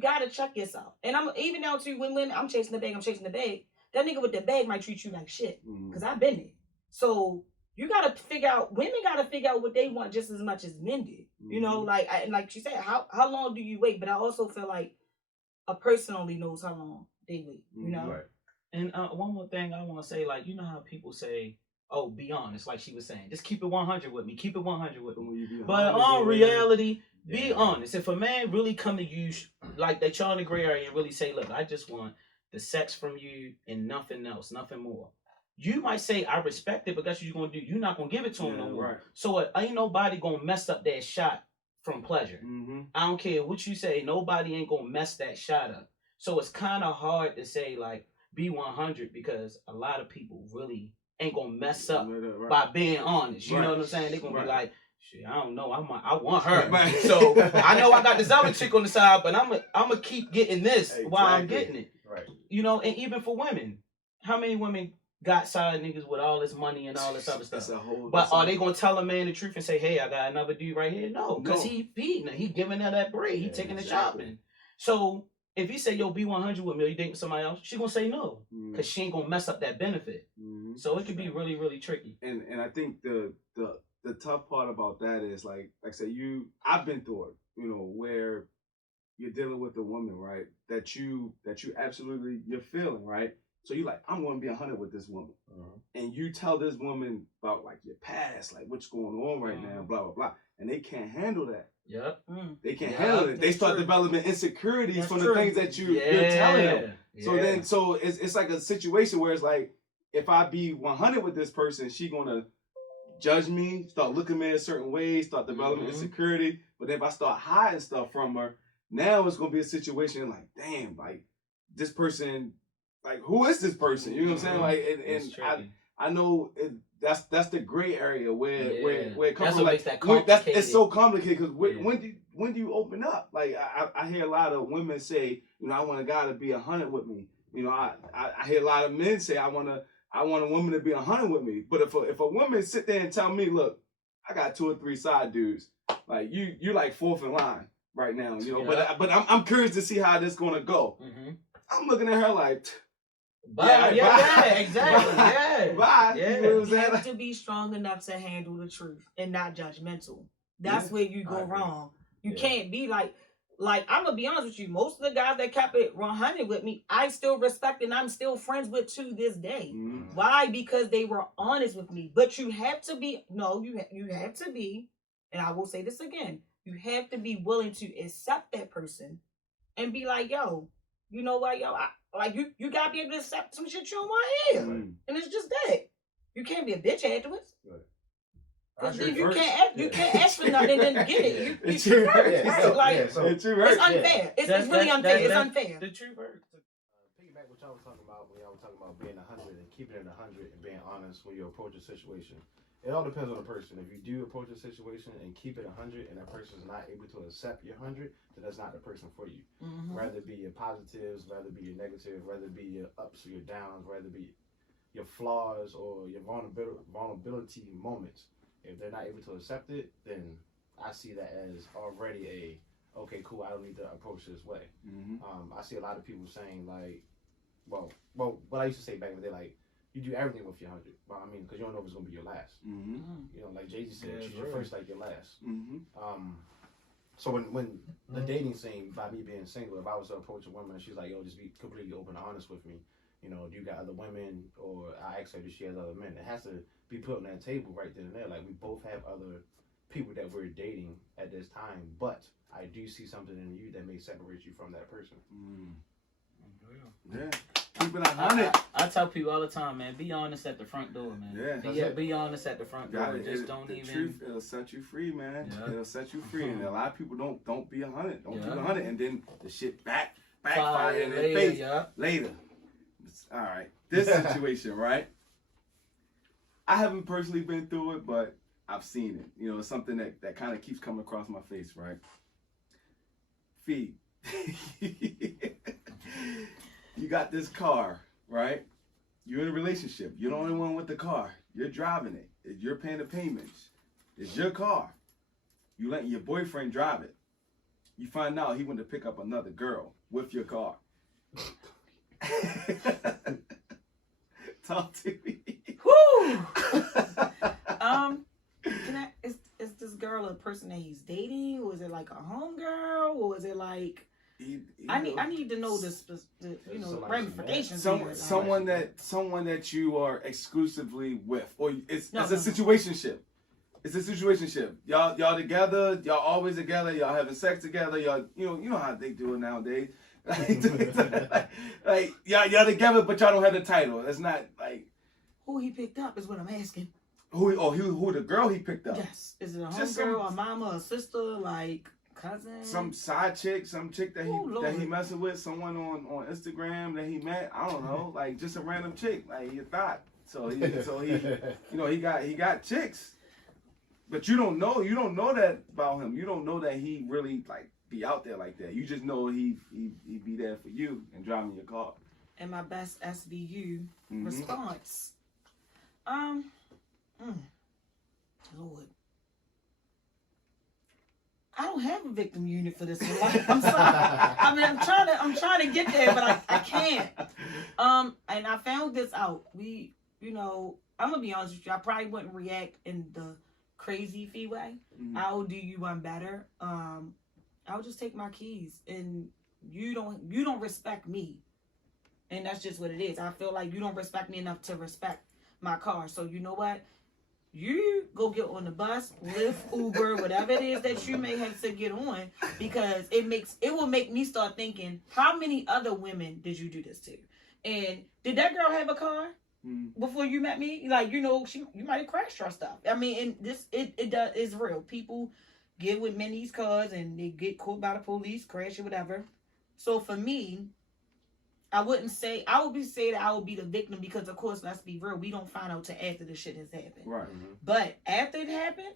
gotta check yourself. And I'm even down to when I'm chasing the bag, that nigga with the bag might treat you like shit. Cause I've been there. So you gotta figure out, women gotta figure out what they want just as much as men did. You know, like she said, how long do you wait? But I also feel like a person only knows how long they wait, you know? Right. And one more thing I want to say, like, you know how people say, oh, be honest, like she was saying, just keep it 100 with me, keep it 100 with me. But on reality, be honest. If a man really come to you, like that y'all in the gray area and really say, look, I just want the sex from you and nothing else, nothing more. You might say, I respect it, but that's what you're going to do. You're not going to give it to him no more. Right. So ain't nobody going to mess up that shot from pleasure. I don't care what you say. Nobody ain't going to mess that shot up. So it's kind of hard to say, like, be 100 because a lot of people really ain't going to mess up by being honest. You know what I'm saying? They're going to be like, shit, I don't know. I want her. So I know I got this other chick on the side, but I'm going to keep getting this while I'm getting it. Right. You know, and even for women, how many women got side niggas with all this money and all this other stuff? But are they gonna tell a man the truth and say, hey, I got another dude right here? No, because he feeding her, he giving her that bread, he taking her shopping. So if he say, yo, be 100 with me, or you dating somebody else, she gonna say no, because she ain't gonna mess up that benefit. So it could be really, really tricky. And I think the tough part about that is like I said, I've been through it, you know, where you're dealing with a woman, right? That you absolutely, you're feeling, right? So you like, I'm going to be 100 with this woman. And you tell this woman about like your past, like what's going on right now, blah, blah, blah. And they can't handle that. Yep. They can't handle it. They start developing insecurities from the things that you're telling them. So it's like a situation where it's like, if I be 100 with this person, she going to judge me, start looking at me a certain way, start developing insecurity. But if I start hiding stuff from her, now it's going to be a situation like, damn, like this person, like, who is this person? You know what I'm saying? Like, and I know that's the gray area where it comes from. Like, it's so complicated because when do you open up? Like, I hear a lot of women say, you know, I want a guy to be 100 with me. You know, I hear a lot of men say, I want a woman to be 100 with me. But if a woman sit there and tell me, look, I got 2 or 3 side dudes, like you like 4th in line right now, you know. But I'm curious to see how this gonna go. I'm looking at her like. Bye. Exactly. Bye. You have to be strong enough to handle the truth and not judgmental. That's where you go wrong. You can't be like I'm gonna be honest with you. Most of the guys that kept it 100 with me, I still respect and I'm still friends with to this day. Why? Because they were honest with me. But you have to be you have to be, and I will say this again. You have to be willing to accept that person and be like, yo, you know what, yo, you gotta be able to accept some shit you don't want to hear. And it's just that. You can't be a bitch afterwards. Because then you can't ask for nothing and then get it. It's unfair. It's really unfair. It's unfair. The truth hurts. Piggyback what y'all was talking about when y'all were talking about being 100 and keeping it 100 and being honest when you approach a situation. It all depends on the person. If you do approach a situation and keep it 100 and that person is not able to accept your 100, then that's not the person for you. Rather it be your positives, rather it be your negative, rather it be your ups or your downs, rather it be your flaws or your vulnerability moments. If they're not able to accept it, then I see that as already okay, cool, I don't need to approach this way. I see a lot of people saying like, well, what I used to say back in the day, like, you do everything with your 100. Well, I mean, because you don't know if it's going to be your last. You know, like Jay-Z said, choose your first like your last. So when the dating scene, by me being single, if I was to approach a woman and she's like, yo, just be completely open and honest with me. You know, do you got other women? Or I ask her, does she have other men? It has to be put on that table right then and there. Like, we both have other people that we're dating at this time, but I do see something in you that may separate you from that person. Yeah. Keep it 100. I tell people all the time, man, be honest at the front door, man. Be honest at the front door. Just don't the even. Truth, it'll set you free, man. It'll set you free. And a lot of people don't be 100. Don't keep 100. And then the shit backfire in their face later. All right. This situation, right? I haven't personally been through it, but I've seen it. You know, it's something that kind of keeps coming across my face, right? Fee, you got this car, right? You're in a relationship. You're the only one with the car. You're driving it. You're paying the payments. It's your car. You letting your boyfriend drive it. You find out he went to pick up another girl with your car. Talk to me. Whoo! Is this girl a person that he's dating, or is it like a homegirl, or is it like I need to know the ramifications. Someone that you are exclusively with, or it's a situationship. It's a situationship. Y'all together. Y'all always together. Y'all having sex together. Y'all you know how they do it nowadays. like y'all together, but y'all don't have the title. It's not like who he picked up is what I'm asking. Who the girl he picked up? Yes, is it a homegirl, a mama, a sister, like cousin? Some side chick, some chick that he messing with, someone on Instagram that he met. I don't know, like just a random chick, like you thought. So he he got chicks, but you don't know that about him. You don't know that he really like be out there like that. You just know he be there for you and driving your car. And my best SVU response. Lord. I don't have a victim unit for this one. Like, I'm sorry. I mean, I'm trying to get there, but I can't. And I found this out. I'm gonna be honest with you. I probably wouldn't react in the crazy fee way. I'll do you one better. I'll just take my keys, and you don't respect me, and that's just what it is. I feel like you don't respect me enough to respect my car. So you know what? You go get on the bus, Lyft, Uber, whatever it is that you may have to get on, because it will make me start thinking, how many other women did you do this to? And did that girl have a car before you met me? Like, you might have crashed her stuff. I mean, and it's real. People get with many cars and they get caught by the police, crash or whatever. So for me, I would say that I would be the victim, because of course, let's be real, we don't find out till after the shit has happened. Right. But after it happened,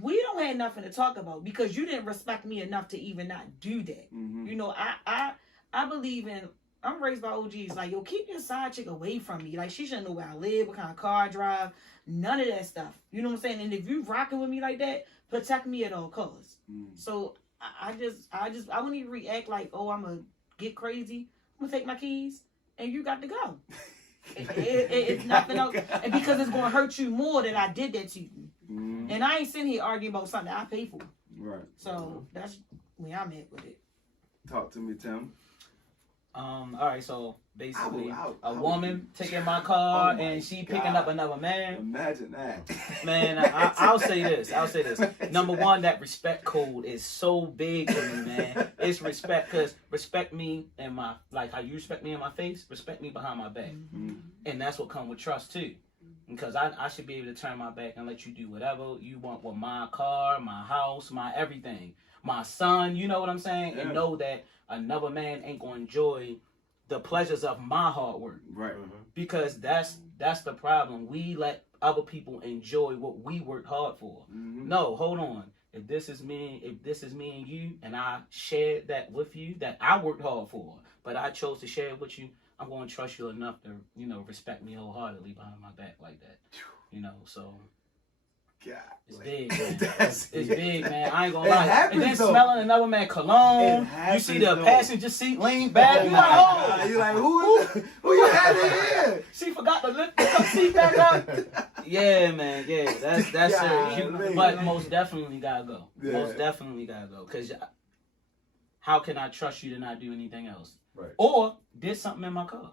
we don't have nothing to talk about, because you didn't respect me enough to even not do that. I believe in, I'm raised by OGs, like, yo, keep your side chick away from me. Like, she shouldn't know where I live, what kind of car I drive, none of that stuff. You know what I'm saying? And if you rocking with me like that, protect me at all costs. So I wouldn't even react like, oh, I'm gonna get crazy. I'm gonna take my keys and you got to go. It's nothing else, and because it's gonna hurt you more that I did that to you. And I ain't sitting here arguing about something I pay for. Right. So that's where I'm at with it. Talk to me, Tim. All right, so basically, a woman taking my car and she picking up another man. Imagine that. Man, I'll say this. Number one, that respect code is so big to me, man. It's respect, because respect me and like how you respect me in my face, respect me behind my back. And that's what comes with trust too. Because I should be able to turn my back and let you do whatever you want with my car, my house, my everything. My son, you know what I'm saying? Yeah. And know that another man ain't going to enjoy the pleasures of my hard work. Right. Because that's the problem. We let other people enjoy what we worked hard for. No, hold on. If this is me and you, and I shared that with you, that I worked hard for, but I chose to share it with you, I'm going to trust you enough to, respect me wholeheartedly behind my back like that. So... God, it's big, man. It's big, man. I ain't gonna lie. And then smelling another man cologne. You see the passenger seat lean back. You like, oh, you like, who you had in here? She forgot to lift the seat back up. Yeah, man. Yeah, that's serious. But most definitely gotta go. Yeah. Most definitely gotta go. Cause how can I trust you to not do anything else? Right. Or did something in my car?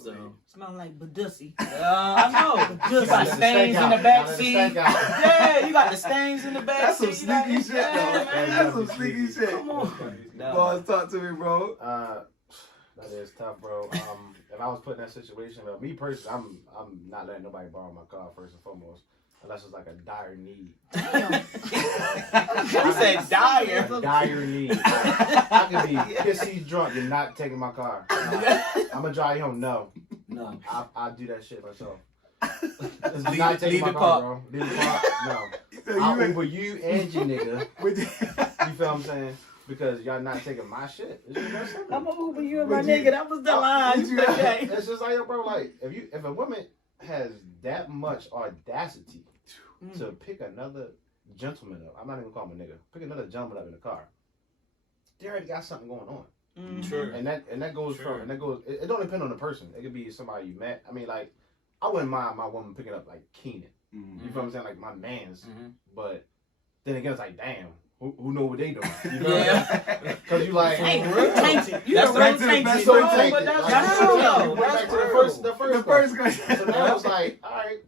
So smell like Badussy. I know. You got stains in the back seat. Yeah, you got the stains in the back seat. That's some sneaky shit, though. That's some sneaky shit. Come on. Boss, talk to me, bro. That is tough, bro. If I was put in that situation, me personally, I'm not letting nobody borrow my car first and foremost. Unless it's like a dire need. Damn. You said dire. Dire need. I could be pissy drunk and not taking my car. I'm gonna drive you home. No. I'll do that shit myself. Do not take leave my the car, car. bro. Leave the car. No. I'll Uber you and your nigga. You feel what I'm saying? Because y'all not taking my shit. It's just that simple. I'm gonna Uber you and my nigga. That was the line. Okay. It's just like, yo, bro, like, if a woman has that much audacity to pick another gentleman up, I'm not even gonna call him a nigga, pick another gentleman up in the car, they already got something going on. Sure. And that goes from, and that goes, it don't depend on the person. It could be somebody you met. I mean, like, I wouldn't mind my woman picking up, like, Keenan. You feel what I'm saying? Like, my mans. But then again, it's like, damn. Who know what they doing? You know what I'm saying? Because you like, Hey, we're tainted. You That's know, right we're to the tainted. best so friend. tainted. But that's Like, true, you though. went That's back to the true. first question. So now I was like, all right,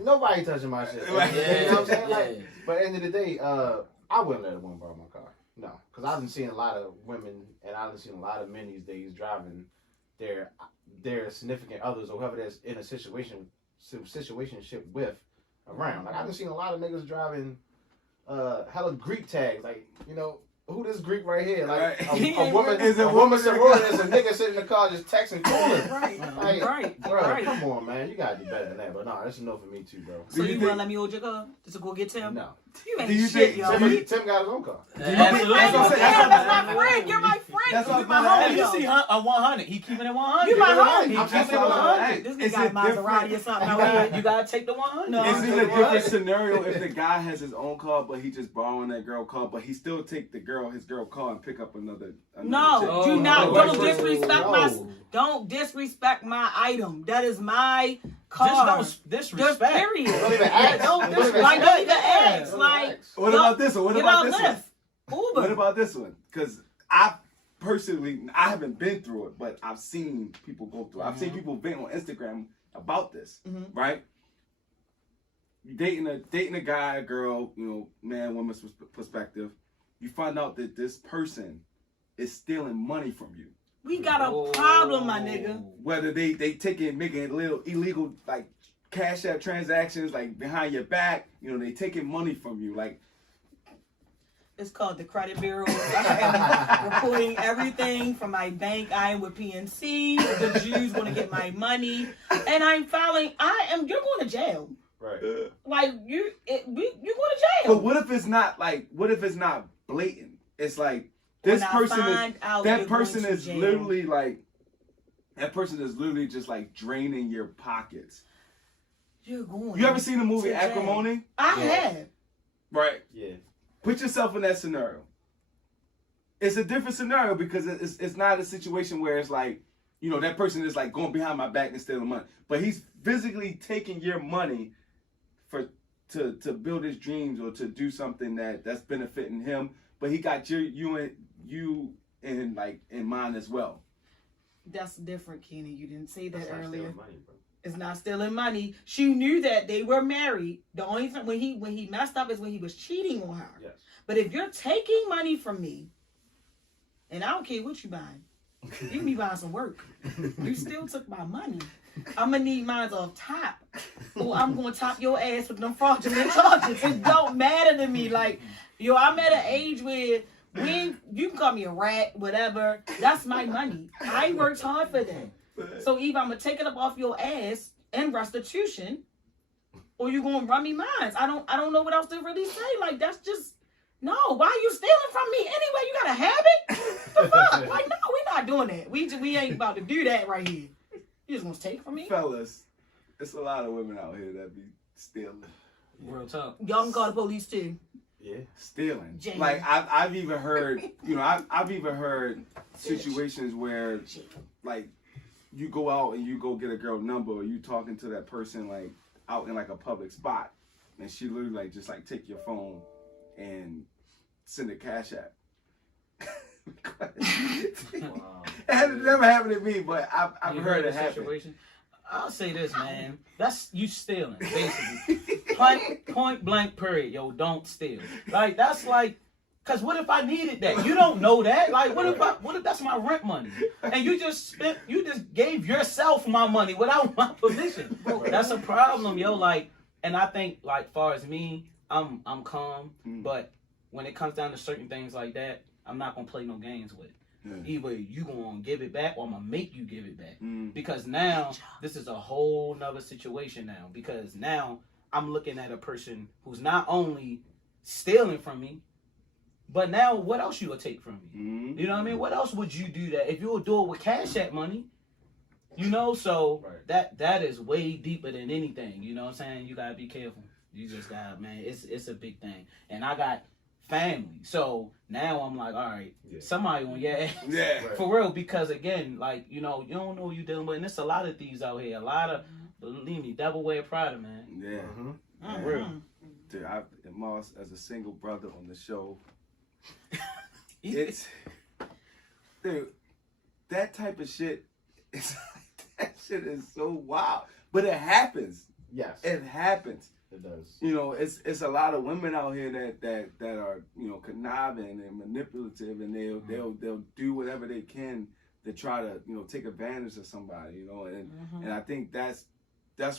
nobody touching my shit. You know what I'm saying? Like, but at the end of the day, I wouldn't let a woman borrow my car. No, because I've been seeing a lot of women and I've seen a lot of men these days driving their significant others or whoever that's in a situationship with around. Like, I've seen a lot of niggas driving hella Greek tags, like, you know, who this Greek right here? Like, a woman is a woman sorority, there's a nigga sitting in the car just texting calling. Right. Bro, come on, man, you gotta do better than that. But no, that's a no for me too, bro. So you wanna let me hold your car just to go get Tim? No. You ain't Do you shit, think- yo. Tim got his own car. Absolutely. That's my friend. You're my friend. That's You what my I'm homie. Hey, you yo. see a 100. He keeping it 100. You my homie. He I'm keeping keeping it it 100. This Is nigga got it Maserati or different? something. You gotta take the 100. No. Is it a Right. different scenario if the guy has his own car, but he just borrowing that girl car, but he still take his girl car and pick up another No, chick? do not. no, Don't no, disrespect no. my. Don't disrespect my item. That is my car. Just don't Just disrespect. period. Don't even ask. Don't Don't even disrespect. ask. Don't even ask. Like, What yo, about this one? What get about out this one? Lyft. Uber. What about this one? Because I personally, I haven't been through it, but I've seen people go through it. I've seen people vent on Instagram about this, right? You dating a guy, a girl, you know, man, woman's perspective. You find out that this person is stealing money from you. We got a problem, my nigga. Whether they making little illegal like cash app transactions like behind your back, you know, they taking money from you. Like, It's called the credit bureau. I am reporting everything from my bank. I am with PNC. The Jews want to get my money, and I'm filing. You're going to jail. Right. Like you going to jail. but what if it's not blatant? It's like this When I person find out that you're person going to is jail. literally like that person is literally just like draining your pockets. You're going. You ever seen the movie to jail. Acrimony? I Yeah. have. Right. Yeah. Put yourself in that scenario. It's a different scenario because it's not a situation where it's like, you know, that person is like going behind my back and stealing money, but he's physically taking your money to build his dreams or to do something that's benefiting him, but he got you in mind as well. That's different, Kenny. You didn't say that That's not earlier. stealing money, bro. It's not stealing money. She knew that they were married. The only time when he messed up is when he was cheating on her. Yes. But if you're taking money from me, and I don't care what you buying, you can be buying some work. You still took my money. I'm gonna need mine off top, or I'm gonna top your ass with them fraudulent charges. It don't matter to me. Like, yo, I'm at an age where you can call me a rat, whatever. That's my money. I worked hard for that. So either I'm gonna take it up off your ass in restitution, or you gonna run me mines. I don't know what else to really say. Like, that's just no. Why are you stealing from me anyway? You got a habit? The fuck? Like, no, we're not doing that. We ain't about to do that right here. You just gonna take from me? Fellas, it's a lot of women out here that be stealing. Real talk. Y'all can call the police too. Yeah. Stealing. Jane. Like I've even heard, you know, I've even heard situations where like you go out and you go get a girl number or you talking to that person like out in like a public spot and she literally like just like take your phone and send a cash app. Wow. It never happened to me, but I've You heard it the happen. situation? I'll say this, man. That's you stealing, basically. Point blank, period. Yo, don't steal. Like, that's like, cause what if I needed that? You don't know that. Like, what if that's my rent money? And you just gave yourself my money without my permission. That's a problem, yo. Like, and I think, like, far as me, I'm calm, but when it comes down to certain things like that, I'm not gonna play no games with. Either you gonna give it back or I'm gonna make you give it back. Mm. Because now this is a whole nother situation now. Because now I'm looking at a person who's not only stealing from me, but now what else you gonna take from me? Mm. You know what I mean? What else would you do that if you would do it with Cash App money? You know, so that is way deeper than anything. You know what I'm saying? You gotta be careful. You just gotta, man, it's a big thing. And I got family. So now I'm like, all right, somebody on your ass. For real, because again, like, you know, you don't know what you're dealing with. And there's a lot of thieves out here. A lot of, believe me, devil wear Prada, man. Yeah. For real. Dude, Moss, as a single brother on the show, it's, dude, that type of shit, that shit is so wild. But it happens. Yes. It happens. It does. You know, it's a lot of women out here that are, you know, conniving and manipulative, and they'll do whatever they can to try to, you know, take advantage of somebody, you know, and I think that's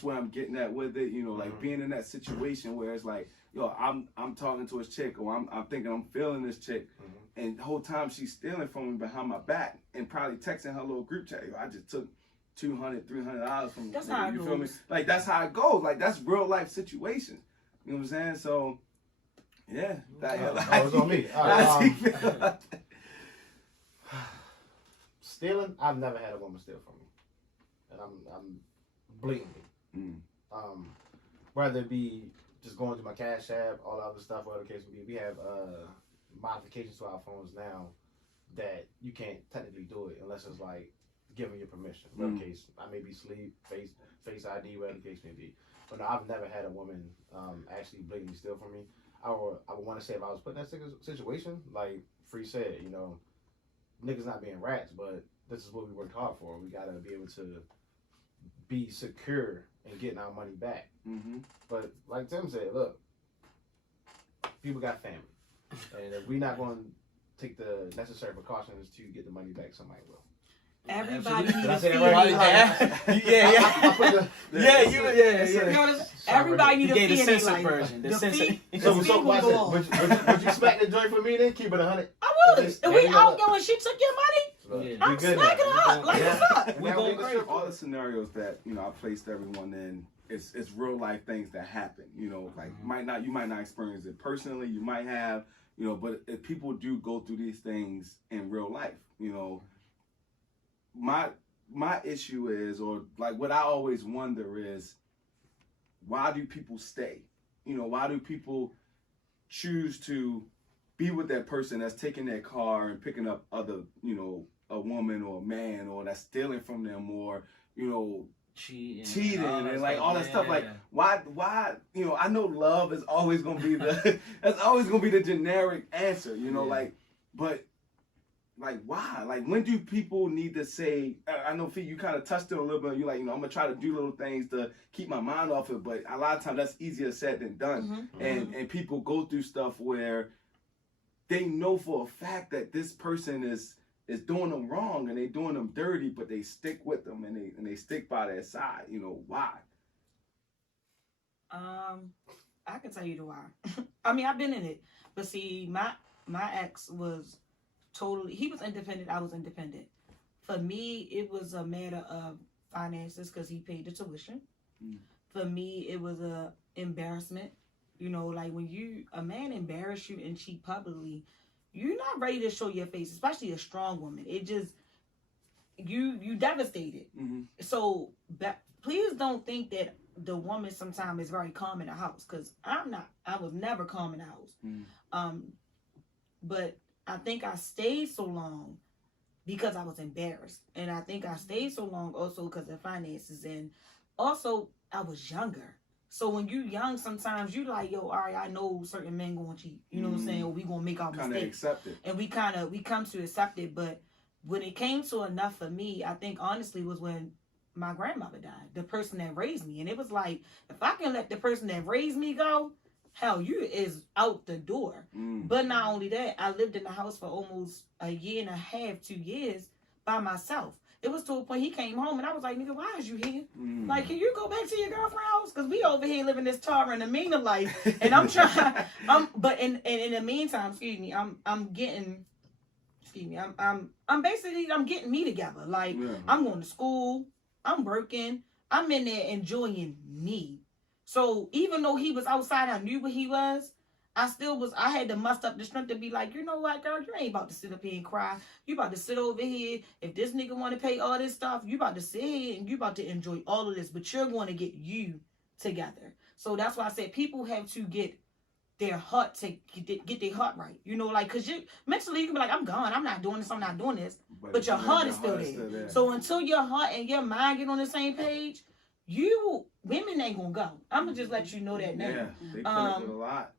where I'm getting at with it, you know, like being in that situation where it's like, yo, I'm talking to a chick, or I'm thinking I'm feeling this chick, and the whole time she's stealing from me behind my back and probably texting her little group chat, yo, I just took $200, $300 from That's you. how it You feel me? goes. Like, that's how it goes. Like, that's real life situations. You know what I'm saying? So, yeah. That was on me. All right, stealing, I've never had a woman steal from me, and I'm blatantly. Whether it be just going through my Cash App, all the other stuff, whatever the case may be. We have modifications to our phones now that you can't technically do it unless it's like giving your permission. Whatever case, I may be asleep, face ID, whatever the case may be. But no, I've never had a woman actually blatantly steal from me. I would want to say if I was put in that situation, like Free said, you know, niggas not being rats, but this is what we worked hard for. We gotta be able to be secure in getting our money back. But like Tim said, look, people got family, and if we're not going to take the necessary precautions to get the money back, somebody will. Everybody Absolutely. need Did I a say fee. right? Everybody need You a gave fee the in their censored life. version. The The censored. fee, So the fee will watch go it. off. Would you smack the joint for me then? Keep it 100? I would. If we out there and she took your money, Yeah. I'm smacking her up. Like, what's up? We Now going we can crazy. shift All the scenarios that, you know, I placed everyone in, it's real life things that happen, you know, like you might not experience it personally, you might have, you know, but if people do go through these things in real life, you know, my issue is, or like what I always wonder is, why do people stay? You know, why do people choose to be with that person that's taking their car and picking up other, you know, a woman or a man, or that's stealing from them, or, you know, cheating and like all that stuff. Like, why, you know, I know love is always gonna be the that's always gonna be the generic answer, you know, like, but like, why? Like, when do people need to say, I know, Fee, you kind of touched it a little bit, you're like, you know, I'm gonna try to do little things to keep my mind off it, but a lot of times that's easier said than done. And people go through stuff where they know for a fact that this person is doing them wrong and they doing them dirty, but they stick with them and they stick by their side. You know, why? I can tell you the why. I mean, I've been in it, but see, my ex was totally, he was independent, I was independent. For me, it was a matter of finances because he paid the tuition. For me, it was a embarrassment. You know, like when a man embarrass you and cheat publicly, you're not ready to show your face, especially a strong woman. It just, you devastated. So please don't think that the woman sometimes is very calm in the house, because I'm not. I was never calm in the house. But I think I stayed so long because I was embarrassed, and I think I stayed so long also because of finances, and also I was younger. So when you young, sometimes you like, yo, all right, I know certain men gonna cheat. You know what I'm saying? Or we gonna make our mistakes. Accept it. And we come to accept it. But when it came to enough for me, I think honestly was when my grandmother died, the person that raised me. And it was like, if I can let the person that raised me go, hell, you is out the door. But not only that, I lived in the house for almost a year and a half, 2 years by myself. It was to a point he came home and I was like, nigga, why is you here? Like, can you go back to your girlfriend's house? Because we over here living this Tara and Amina life. And I'm trying, but in the meantime, excuse me, I'm getting excuse me, I'm basically I'm getting me together. Like I'm going to school, I'm working, I'm in there enjoying me. So even though he was outside, I knew what he was. I had to muster up the strength to be like, you know what, girl, you ain't about to sit up here and cry. You about to sit over here. If this nigga want to pay all this stuff, you about to sit here and you about to enjoy all of this, but you're going to get you together. So that's why I said people have to get their heart to get their heart right. You know, like, cause you mentally you can be like, I'm gone, I'm not doing this, but your heart is still there. So until your heart and your mind get on the same page, women ain't gonna go. I'm gonna just let you know that now. Yeah, they put up with a lot.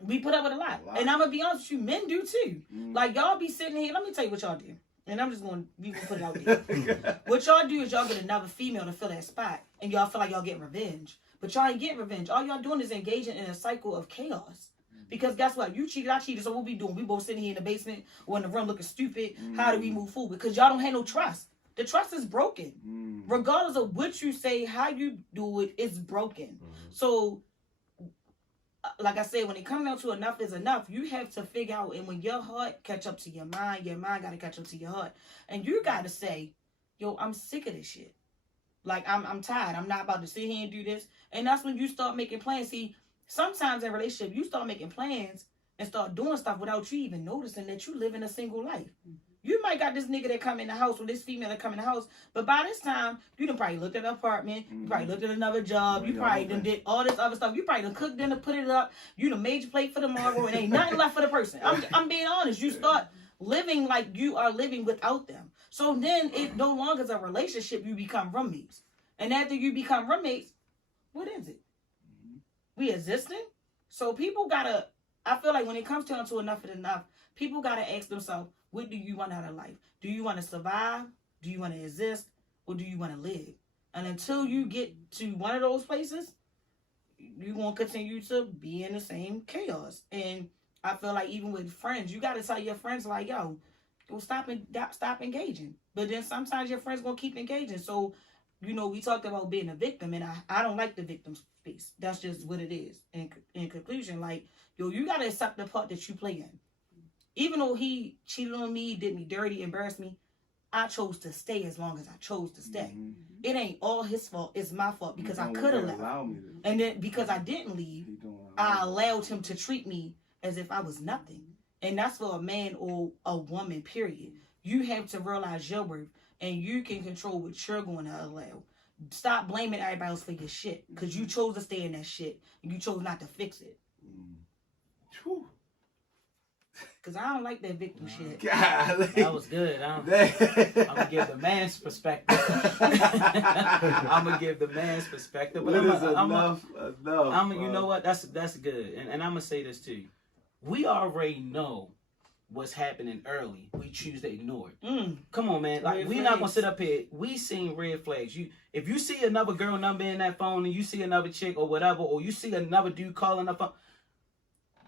We put up with a lot. And I'm gonna be honest with you, men do too. Like y'all be sitting here. Let me tell you what y'all do. And I'm just gonna put it out there. What y'all do is y'all get another female to fill that spot, and y'all feel like y'all getting revenge. But y'all ain't getting revenge. All y'all doing is engaging in a cycle of chaos. Because guess what? You cheated, I cheated. So what we doing? We both sitting here in the basement or in the room looking stupid. How do we move forward? Because y'all don't have no trust. The trust is broken. Regardless of what you say, how you do it, it's broken. So, like I said, when it comes down to enough is enough, you have to figure out, and when your heart catch up to your mind got to catch up to your heart. And you got to say, yo, I'm sick of this shit. Like, I'm tired. I'm not about to sit here and do this. And that's when you start making plans. See, sometimes in a relationship, you start making plans and start doing stuff without you even noticing that you live in a single life. You might got this nigga that come in the house or this female that come in the house, but by this time, you done probably looked at an apartment, you probably looked at another job, you probably done did all this other stuff, you probably done cooked dinner, put it up, you done made your plate for tomorrow, and ain't nothing left for the person. I'm being honest. You start living like you are living without them. So then it no longer is a relationship, you become roommates. And after you become roommates, what is it? We existing? So people gotta, I feel like when it comes down to enough is enough, people gotta ask themselves, what do you want out of life? Do you want to survive? Do you want to exist? Or do you want to live? And until you get to one of those places, you're going to continue to be in the same chaos. And I feel like even with friends, you got to tell your friends like, yo, stop engaging. But then sometimes your friends going to keep engaging. So, you know, we talked about being a victim, and I don't like the victim space. That's just what it is. In conclusion, like, yo, you got to accept the part that you play in. Even though he cheated on me, did me dirty, embarrassed me, I chose to stay as long as I chose to stay. It ain't all his fault. It's my fault because I could have left. And then because I didn't leave, I allowed him to treat me as if I was nothing. And that's for a man or a woman, period. You have to realize your worth, and you can control what you're going to allow. Stop blaming everybody else for your shit, because you chose to stay in that shit, and you chose not to fix it. Because I don't like that victim shit. Golly. That was good. I'm going to give the man's perspective. I'm going to give the man's perspective. But enough? You know what? That's good. And I'm going to say this too. We already know what's happening early. We choose to ignore it. Come on, man. Like, we're not going to sit up here. We seen red flags. If you see another girl number in that phone, and you see another chick or whatever, or you see another dude calling up phone,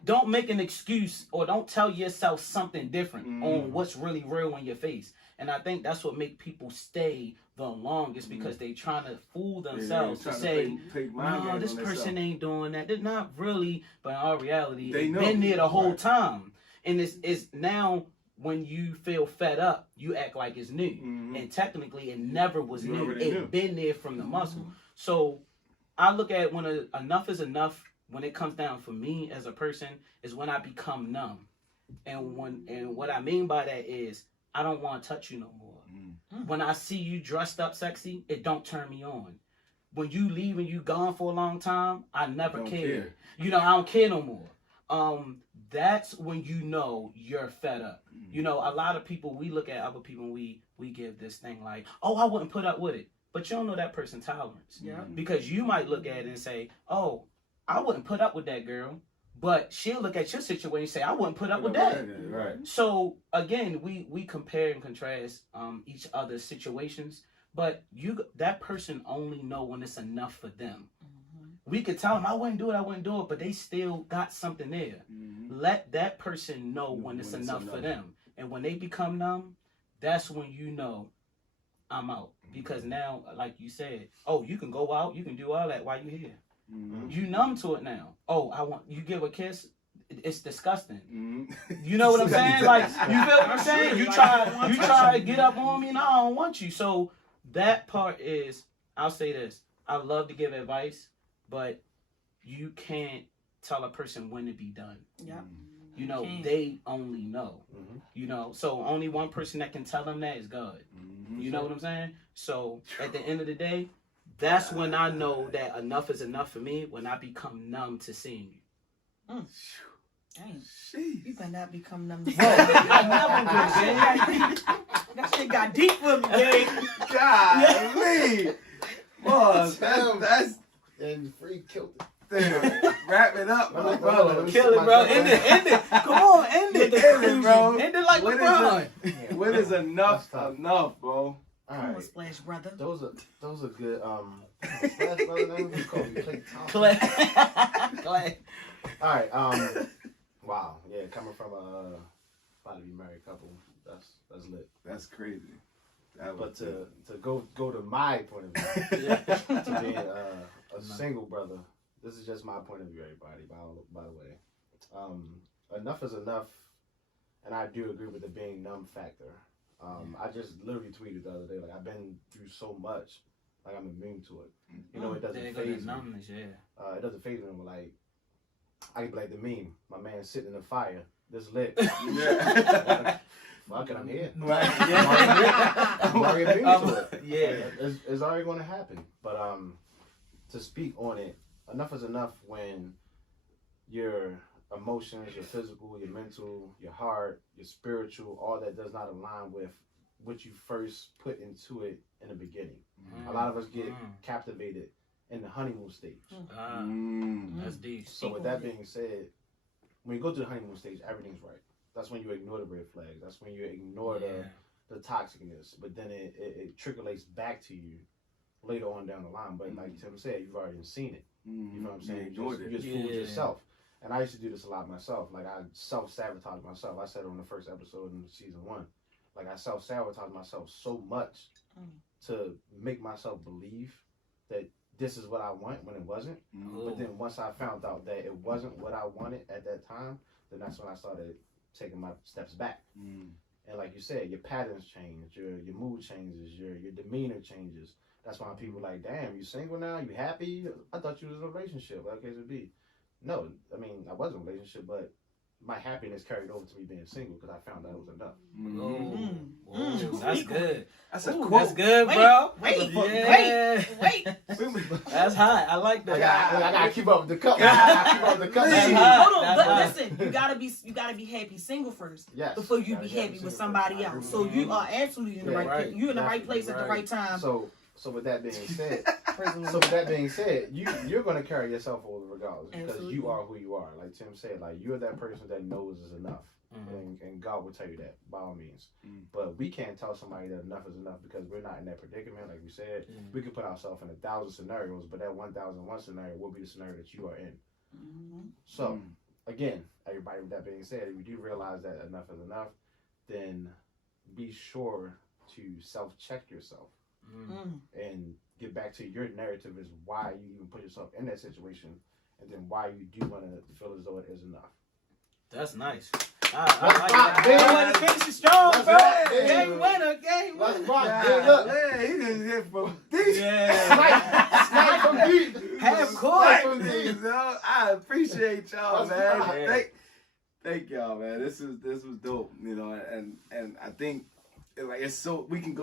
don't make an excuse or don't tell yourself something different on what's really real in your face. And I think that's what make people stay the longest, because they trying to fool themselves to say, no, this person ain't doing that. They're not really, but in all reality, they've been there the whole time. And it's now when you feel fed up, you act like it's new. And technically, it never was new. It been there from the muscle. So I look at when enough is enough. When it comes down for me as a person, is when I become numb. And what I mean by that is I don't want to touch you no more. When I see you dressed up sexy, it don't turn me on. When you leave and you gone for a long time, I never care. You know, I don't care no more. That's when you know you're fed up. You know, a lot of people, we look at other people and we give this thing like, oh, I wouldn't put up with it. But you don't know that person's tolerance. Because you might look at it and say, oh, I wouldn't put up with that girl, but she'll look at your situation and say, I wouldn't put up with that. Right. So again, we compare and contrast each other's situations, but that person only know when it's enough for them. We could tell them, I wouldn't do it, but they still got something there. Let that person know when it's enough for them. And when they become numb, that's when you know I'm out. Because now, like you said, oh, you can go out, you can do all that while you're here. You numb to it now. Oh, you give a kiss. it's disgusting. Mm-hmm. You know what I'm saying? Like, you feel what I'm saying? You try to get up on me and I don't want you. So that part is, I'll say this. I love to give advice, but you can't tell a person when to be done. Yeah. You know, they only know. You know, so only one person that can tell them that is God. You know what I'm saying? So at the end of the day, that's when I know that enough is enough for me, when I become numb to seeing you. Dang. Jeez. You better not become numb to I never would, That shit got deep for me, man. Golly. Boy, that's And Free killed it. damn. Wrap it up, my brother. Kill it, bro. End it. Come on, end it. End it, bro. End it like What is LeBron. When is enough That's tough. enough, bro? All Come on, right. Splash brother. Those are good. Splash brother name? Who called me? Clay Thompson. Clay. All right. Wow. Yeah, coming from a about to be married couple, that's lit. That's crazy. That But was to go to my point of view, to being a single brother, this is just my point of view, everybody. By the way, enough is enough, and I do agree with the being numb factor. I just literally tweeted the other day, like, I've been through so much, like I'm immune to it. You know, it doesn't phase me. Numbness, yeah. It doesn't phase me. Like, I can be like the meme, my man sitting in the fire, this lit. Yeah. Fuck it, I'm here. Right. Yeah. I'm already immune to it. Yeah. It's already going to happen. But to speak on it, enough is enough when your emotions, your physical, your mental, your heart, your spiritual, all that does not align with what you first put into it in the beginning. A lot of us get captivated in the honeymoon stage. That's deep. So with that being said, when you go to the honeymoon stage, everything's right. That's when you ignore the red flags. That's when you ignore the toxicness. But then it trickles back to you later on down the line. But like Tim said, you've already seen it. You know what I'm saying? You just fooled yourself. And I used to do this a lot myself. Like, I self-sabotage myself. I said it on the first episode in season 1. Like, I self-sabotage myself so much to make myself believe that this is what I want when it wasn't. But then once I found out that it wasn't what I wanted at that time, then that's when I started taking my steps back. And like you said, your patterns change, your mood changes, your demeanor changes. That's why people like, damn, you single now? You happy? I thought you was in a relationship. Like it would be. No, I mean, I was in a relationship, but my happiness carried over to me being single because I found out it was enough. That's good. That's a quote. quote. That's good, bro. Wait. That's hot. I like that. I gotta keep up with the cup. That's hot. Hold on, That's but hot. listen, you gotta be happy single first. Yes. Before you be happy with somebody else. So you are absolutely in the right. You're in the right place at the right time. So with that being said, you're gonna carry yourself over regardless because you are who you are. Like Tim said, like you're that person that knows is enough, and God will tell you that by all means. But we can't tell somebody that enough is enough because we're not in that predicament. Like we said, we can put ourselves in 1,000 scenarios, but that 1,001 scenario will be the scenario that you are in. So again, everybody, with that being said, if you do realize that enough is enough, then be sure to self-check yourself. And get back to your narrative is why you even put yourself in that situation, and then why you do want to feel as though it is enough. That's nice. I like that. The finish is strong, bro. Game winner. Let's rock. Yeah, he just hit from deep. Snipe from deep. Half court. I appreciate y'all, man. Yeah. Thank y'all, man. This was dope, you know, and I think like it's so we can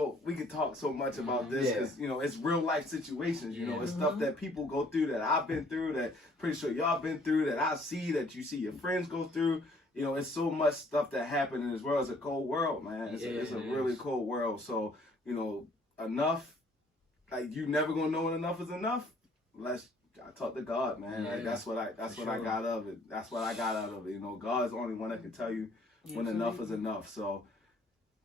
talk so much about this because you know it's real life situations. You know, it's stuff that people go through that I've been through, that pretty sure y'all been through, that I see, that you see your friends go through. You know, it's so much stuff that happened in this world. It's a cold world, man. It's a really cold world. So you know, enough. Like you never gonna know when enough is enough. Unless I talk to God, man. Like that's what I got out of it. That's what I got out of it. You know, God's the only one that can tell you when enough is enough. So.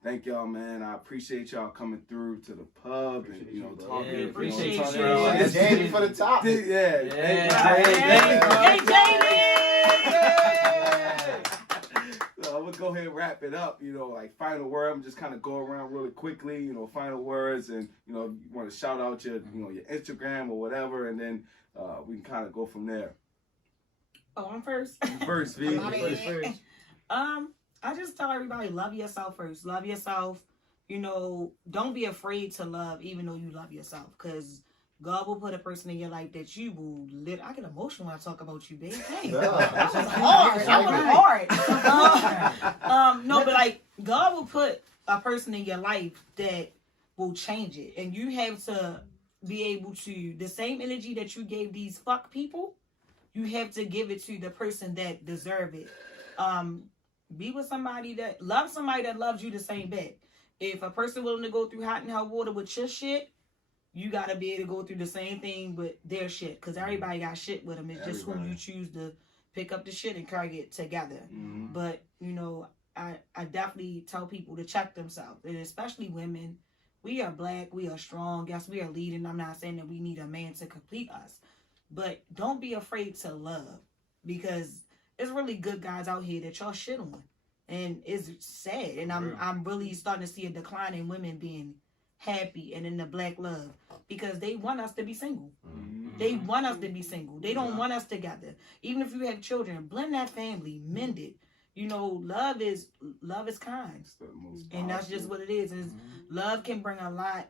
Thank y'all, man. I appreciate y'all coming through to the pub and you know talking. Yeah, appreciate you. It's Jamie for the top. So I'm gonna go ahead and wrap it up. You know, like final word. I'm just kind of go around really quickly. You know, final words, and you know, you want to shout out your your Instagram or whatever, and then we can kind of go from there. Oh, I'm first. First, V. My bad. First. I just tell everybody, love yourself first. Love yourself. You know, don't be afraid to love, even though you love yourself, because God will put a person in your life that you will live. I get emotional when I talk about you, babe. Dang, that was hard. That was hard. No, but like God will put a person in your life that will change it, and you have to be able to the same energy that you gave these fuck people, you have to give it to the person that deserve it. Be with somebody that loves you the same back. If a person willing to go through hot and hot water with your shit, you gotta be able to go through the same thing with their shit. Cause everybody got shit with them. It's just who you choose to pick up the shit and carry it together. Mm-hmm. But you know, I definitely tell people to check themselves, and especially women. We are black. We are strong. Yes, we are leading. I'm not saying that we need a man to complete us, but don't be afraid to love, because there's really good guys out here that y'all shit on, and it's sad. And I'm really starting to see a decline in women being happy and in the black love, because they want us to be single. Mm-hmm. They want us to be single. They don't want us together. Even if you have children, blend that family, mend it. You know, love is kind, and that's just what it is. Is love can bring a lot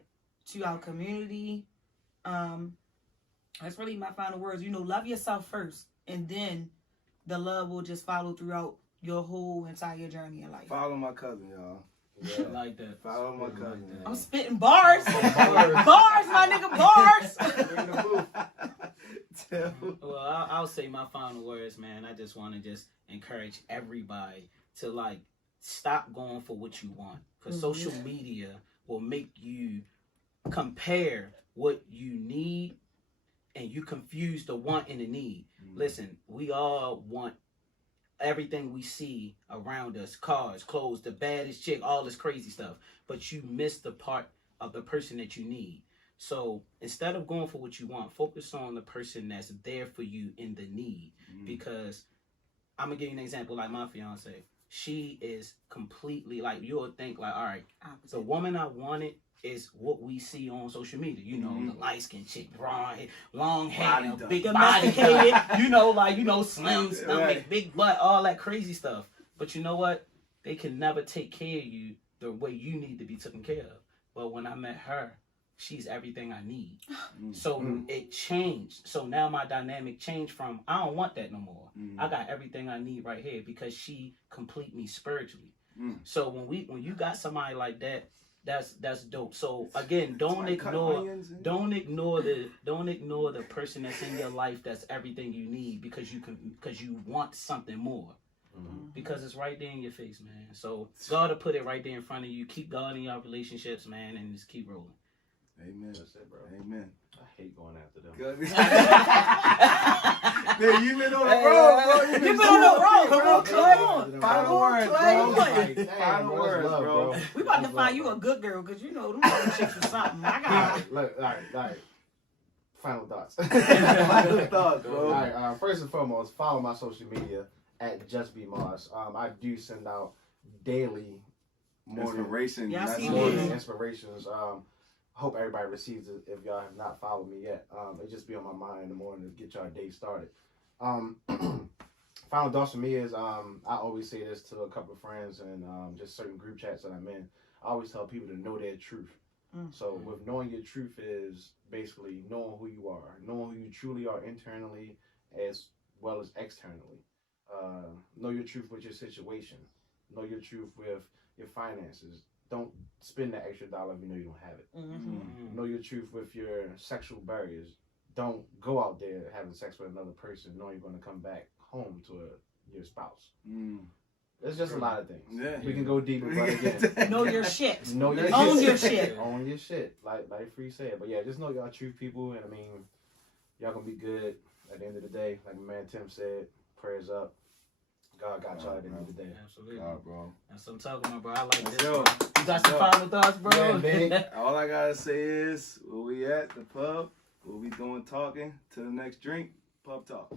to our community. That's really my final words. You know, love yourself first, and then the love will just follow throughout your whole entire journey in life. Follow my cousin, y'all. Yeah. Like that. Follow my cousin. I'm spitting bars. Bars, my nigga, bars. Well, I'll say my final words, man. I just want to just encourage everybody to like stop going for what you want, because social media will make you compare what you need, and you confuse the want and the need. Listen, we all want everything we see around us, cars, clothes, the baddest chick, all this crazy stuff, but you miss the part of the person that you need. So instead of going for what you want, focus on the person that's there for you in the need. Because I'm gonna give you an example, like my fiance. She is completely like, you'll think like, all right, the woman I wanted is what we see on social media. You know, the light skinned chick, brown hair, long hair, big body, you know, like, you know, slim stomach, big butt, all that crazy stuff. But you know what? They can never take care of you the way you need to be taken care of. But when I met her, she's everything I need. So it changed. So now my dynamic changed from, I don't want that no more. I got everything I need right here, because she complete me spiritually. So when you got somebody like that, that's dope. So again, don't ignore the person that's in your life that's everything you need, because you want something more. Because it's right there in your face, man. So God will put it right there in front of you. Keep God in your relationships, man, and just keep rolling. Amen. That's it, bro. Amen. I hate going after them. Man, you been on the road, bro. You been on the road. Come on, Clay. Final words, bro. Final words, bro. We about to find you a good girl, because you know them other chicks or something. I got look, all right. Final thoughts. Final thoughts, bro. All right. First and foremost, follow my social media at Just Be Mars. I do send out daily Inspiration. Yes, inspirations. Hope everybody receives it. If y'all have not followed me yet, it just be on my mind in the morning to get y'all day started. Final thoughts for me is I always say this to a couple of friends and just certain group chats that I'm in. I always tell people to know their truth. So with knowing your truth is basically knowing who you are, knowing who you truly are internally as well as externally. Know your truth with your situation. Know your truth with your finances. Don't spend that extra dollar if you know you don't have it. Know your truth with your sexual barriers. Don't go out there having sex with another person knowing you're going to come back home to your spouse. There's just a lot of things. Yeah. We can go deeper, but again, know your shit. Know your Own shit. your shit. Own your shit. Like Free said. But yeah, just know y'all truth people, and I mean, y'all gonna be good at the end of the day. Like my man Tim said, prayers up. God got y'all at the end of the day. Absolutely. God, bro. That's what I'm talking about, bro. I like this. Yo. You got some final thoughts, bro? Yeah, all I gotta say is, where we at? The pub. We'll be doing talking to the next drink. Pub talk.